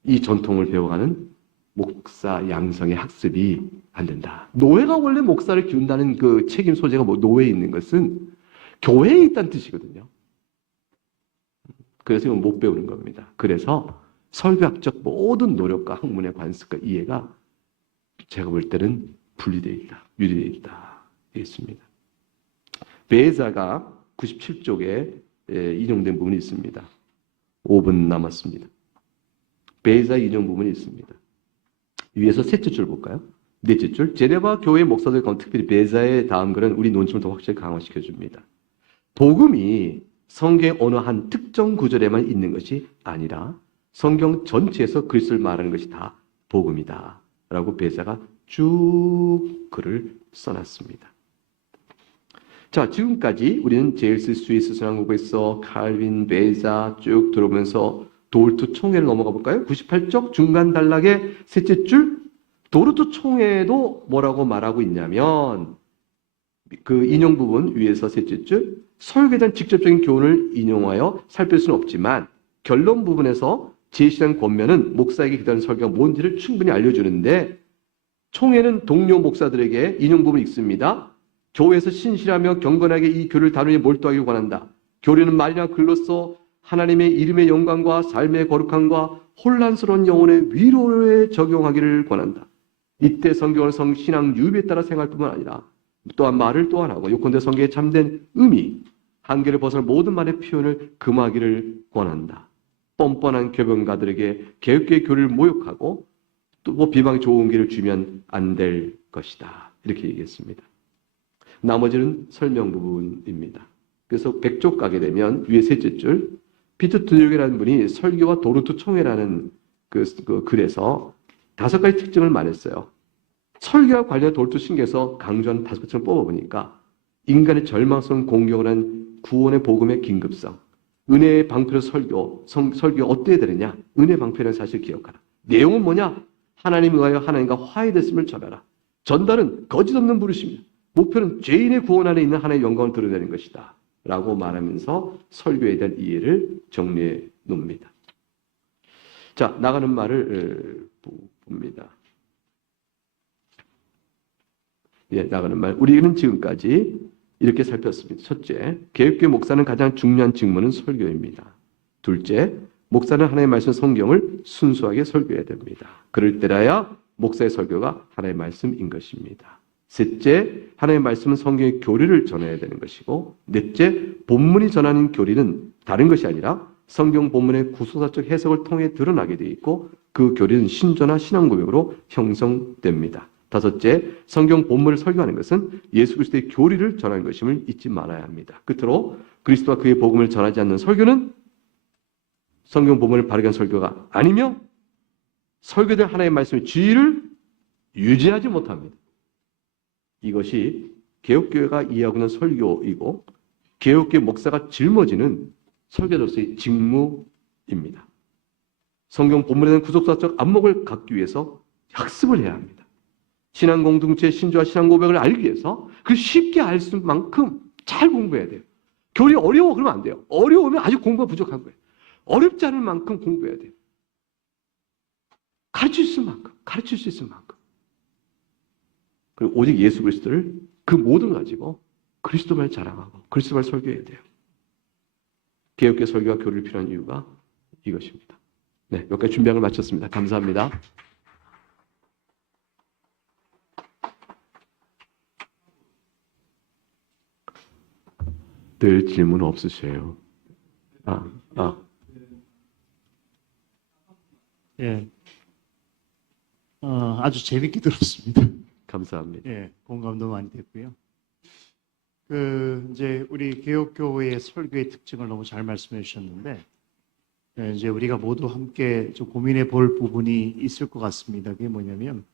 이 전통을 배워가는 목사 양성의 학습이 안 된다. 노회가 원래 목사를 기운다는 그 책임 소재가 노회에 있는 것은 교회에 있다는 뜻이거든요. 그래서 이건 못 배우는 겁니다. 그래서 설교학적 모든 노력과 학문의 관습과 이해가 제가 볼 때는 분리되어 있다. 유리되어 있다. 있습니다. 베자가 97쪽에 인용된 부분이 있습니다. 5분 남았습니다. 베자 인용 부분이 있습니다. 위에서 셋째 줄 볼까요? 넷째 줄. 제네바 교회 목사들 가운데 특별히 베자의 다음 글은 우리 논점을 더 확실히 강화시켜 줍니다. 복음이 성경의 어느 한 특정 구절에만 있는 것이 아니라 성경 전체에서 그리스도를 말하는 것이 다 복음이다. 라고 베자가 쭉 글을 써놨습니다. 자, 지금까지 우리는 제일스 스위스 선양국에서 칼빈, 베자 쭉 들어오면서 도르트 총회를 넘어가 볼까요? 98쪽 중간 단락의 셋째 줄. 도르트 총회도 뭐라고 말하고 있냐면 그 인용 부분 위에서 셋째 줄. 설교에 대한 직접적인 교훈을 인용하여 살필 수는 없지만 결론 부분에서 제시한 권면은 목사에게 기다리는 설교가 뭔지를 충분히 알려주는데 총회는 동료 목사들에게 인용 부분이 있습니다. 교회에서 신실하며 경건하게 이 교를 다루니 몰두하기 권한다. 교리는 말이나 글로써 하나님의 이름의 영광과 삶의 거룩함과 혼란스러운 영혼의 위로에 적용하기를 권한다. 이때 성경을 신앙 유비에 따라 생활 뿐만 아니라 또한 말을 또한 하고 요컨대 성경의 참된 의미, 한계를 벗어나 모든 말의 표현을 금하기를 권한다. 뻔뻔한 교변가들에게 개혁교의 교리를 모욕하고 또 비방이 좋은 길을 주면 안 될 것이다. 이렇게 얘기했습니다. 나머지는 설명 부분입니다. 그래서 100쪽 가게 되면 위에 셋째 줄 피터 드루격이라는 분이 설교와 도르트 총회라는 그 글에서 5가지 특징을 말했어요. 설교와 관련 도르트 신경에서 강조한 5가지를 뽑아보니까 인간의 절망스러운 공경을 한 구원의 복음의 긴급성, 은혜의 방패로 설교가 어떻게 되느냐? 은혜의 방패라는 사실을 기억하라. 내용은 뭐냐? 하나님을 위하여 하나님과 화해됐음을 전하라. 전달은 거짓 없는 부르심이다. 목표는 죄인의 구원 안에 있는 하나님의 영광을 드러내는 것이다. 라고 말하면서 설교에 대한 이해를 정리해 놓습니다. 자, 나가는 말을 봅니다. 예, 나가는 말. 우리는 지금까지 이렇게 살폈습니다. 첫째, 개혁교회 목사는 가장 중요한 직무는 설교입니다. 둘째, 목사는 하나님의 말씀 성경을 순수하게 설교해야 됩니다. 그럴 때라야 목사의 설교가 하나님의 말씀인 것입니다. 셋째, 하나님의 말씀은 성경의 교리를 전해야 되는 것이고, 넷째, 본문이 전하는 교리는 다른 것이 아니라 성경 본문의 구속사적 해석을 통해 드러나게 되어 있고, 그 교리는 신조나 신앙고백으로 형성됩니다. 다섯째, 성경 본문을 설교하는 것은 예수 그리스도의 교리를 전하는 것임을 잊지 말아야 합니다. 끝으로 그리스도와 그의 복음을 전하지 않는 설교는 성경 본문을 바르게 한 설교가 아니며 설교된 하나님의 말씀의 지위를 유지하지 못합니다. 이것이 개혁교회가 이해하고 있는 설교이고 개혁교회 목사가 짊어지는 설교자로서의 직무입니다. 성경 본문에 대한 구속사적 안목을 갖기 위해서 학습을 해야 합니다. 신앙 공동체 신조와 신앙 고백을 알기 위해서 그 쉽게 알 수 만큼 잘 공부해야 돼요. 교리 어려워 그러면 안 돼요. 어려우면 아직 공부가 부족한 거예요. 어렵지 않을 만큼 공부해야 돼요. 가르칠 수 있을 만큼, 가르칠 수 있을 만큼. 그리고 오직 예수 그리스도를 그 모든 걸 가지고 그리스도만 자랑하고 그리스도만 설교해야 돼요. 개혁교회 설교와 교리를 필요한 이유가 이것입니다. 네, 몇 가지 준비한 걸 마쳤습니다. 감사합니다. 늘 질문 없으세요? 예. 아주 재밌게 들었습니다. 감사합니다. 예, 공감도 많이 됐고요. 이제 우리 개혁교회의 설교의 특징을 너무 잘 말씀해 주셨는데, 이제 우리가 모두 함께 좀 고민해 볼 부분이 있을 것 같습니다. 그게 뭐냐면,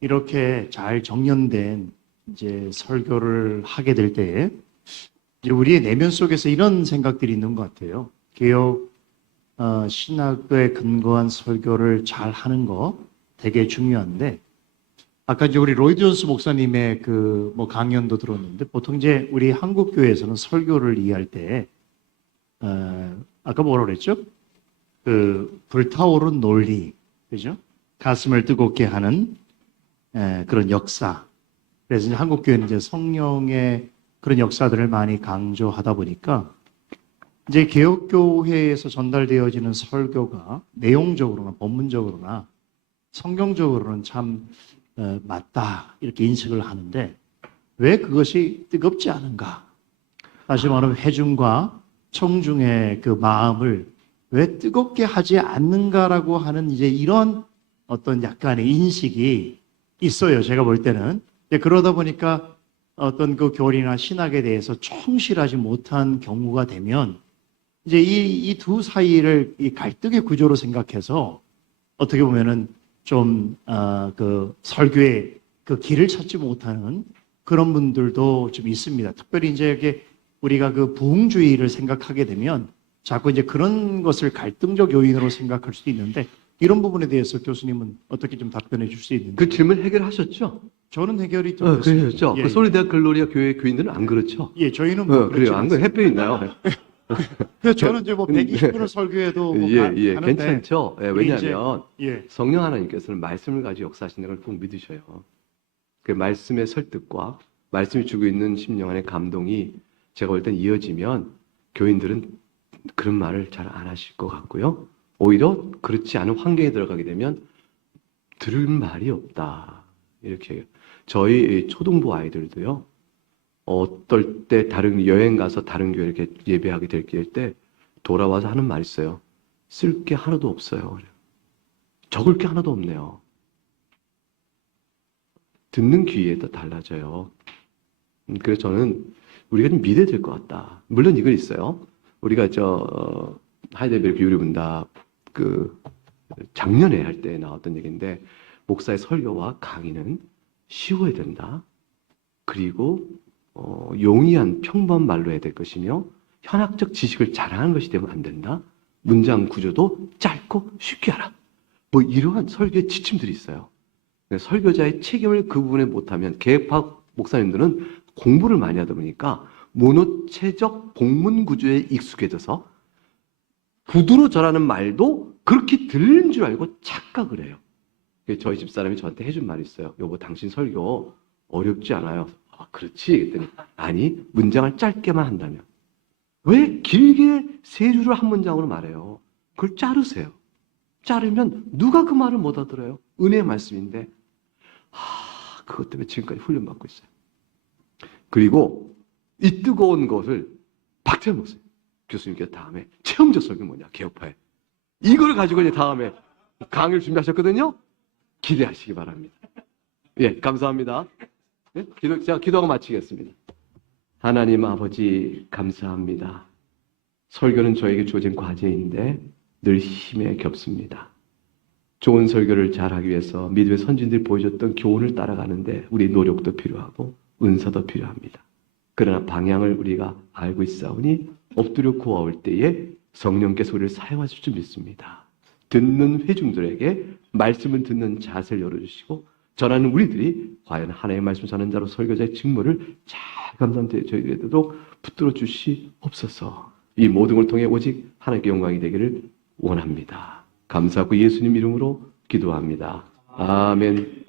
이렇게 잘 정연된 이제 설교를 하게 될 때에, 이제 우리의 내면 속에서 이런 생각들이 있는 것 같아요. 개혁 신학에 근거한 설교를 잘 하는 거 되게 중요한데, 아까 이제 우리 로이드 존스 목사님의 강연도 들었는데, 보통 이제 우리 한국 교회에서는 설교를 이해할 때, 아까 뭐라 그랬죠? 불타오른 논리, 그죠? 가슴을 뜨겁게 하는 그런 역사. 그래서 이제 한국 교회는 이제 성령의 그런 역사들을 많이 강조하다 보니까 이제 개혁교회에서 전달되어지는 설교가 내용적으로나 본문적으로나 성경적으로는 참 맞다 이렇게 인식을 하는데 왜 그것이 뜨겁지 않은가? 다시 말하면 회중과 청중의 그 마음을 왜 뜨겁게 하지 않는가라고 하는 이제 이런 어떤 약간의 인식이 있어요. 제가 볼 때는. 그러다 보니까 어떤 그 교리나 신학에 대해서 충실하지 못한 경우가 되면 이제 이 두 사이를 이 갈등의 구조로 생각해서 어떻게 보면은 좀 그 설교의 그 길을 찾지 못하는 그런 분들도 좀 있습니다. 특별히 이제 이게 우리가 그 부흥주의를 생각하게 되면 자꾸 이제 그런 것을 갈등적 요인으로 생각할 수도 있는데 이런 부분에 대해서 교수님은 어떻게 좀 답변해 줄 수 있는지. 그 질문 해결하셨죠? 저는 해결이 좀 됐습니다. 그러셨죠? 예, 그 솔리대학 글로리아 교회 교인들은 안 그렇죠? 예, 저희는 뭐 그래요. 안 그래. 햇볕 있나요? 그래서 저는 이제 뭐 120분을 설교해도 뭐 예, 가는데 괜찮죠? 예, 왜냐하면 예. 성령 하나님께서는 말씀을 가지고 역사하시는 걸 꼭 믿으셔요. 그 말씀의 설득과 말씀이 주고 있는 심령 안의 감동이 제가 볼 땐 이어지면 교인들은 그런 말을 잘 안 하실 것 같고요. 오히려 그렇지 않은 환경에 들어가게 되면 들을 말이 없다. 이렇게 저희 초등부 아이들도요. 어떨 때 다른 여행 가서 다른 교회 이렇게 예배하게 될 때 돌아와서 하는 말이 있어요. 쓸 게 하나도 없어요. 적을 게 하나도 없네요. 듣는 귀에 또 달라져요. 그래서 저는 우리가 좀 믿어야 될 것 같다. 물론 이건 있어요. 우리가 하이델베르크 유리문답 그 작년에 할 때 나왔던 얘기인데 목사의 설교와 강의는 쉬워야 된다. 그리고 용이한 평범한 말로 해야 될 것이며 현학적 지식을 자랑하는 것이 되면 안 된다. 문장 구조도 짧고 쉽게 하라. 뭐 이러한 설교의 지침들이 있어요. 설교자의 책임을 그 부분에 못하면 개파 목사님들은 공부를 많이 하다 보니까 모노체적 복문 구조에 익숙해져서 구두로 절하는 말도 그렇게 들리는 줄 알고 착각을 해요. 저희 집사람이 저한테 해준 말이 있어요. 여보, 당신 설교 어렵지 않아요? 아, 그렇지. 그랬더니 아니, 문장을 짧게만 한다면. 왜 길게 세 줄을 한 문장으로 말해요? 그걸 자르세요. 자르면 누가 그 말을 못 알아들어요? 은혜의 말씀인데. 그것 때문에 지금까지 훈련받고 있어요. 그리고 이 뜨거운 것을 박태환 목사님 교수님께서 다음에 체험적 설교 뭐냐, 개혁파에 이걸 가지고 이제 다음에 강의를 준비하셨거든요. 기대하시기 바랍니다. 예, 감사합니다. 예? 제가 기도하고 마치겠습니다. 하나님 아버지 감사합니다. 설교는 저에게 주어진 과제인데 늘 힘에 겹습니다. 좋은 설교를 잘하기 위해서 믿음의 선진들이 보여줬던 교훈을 따라가는데 우리 노력도 필요하고 은사도 필요합니다. 그러나 방향을 우리가 알고 있사오니 엎드려 구하올 때에 성령께서 우리를 사용하실 줄 믿습니다. 듣는 회중들에게 말씀을 듣는 자세를 열어주시고 전하는 우리들이 과연 하나님의 말씀 전하는 자로 설교자의 직무를 잘 감당되어 저희들에게도 붙들어 주시옵소서. 이 모든 걸 통해 오직 하나님께 영광이 되기를 원합니다. 감사하고 예수님 이름으로 기도합니다. 아멘.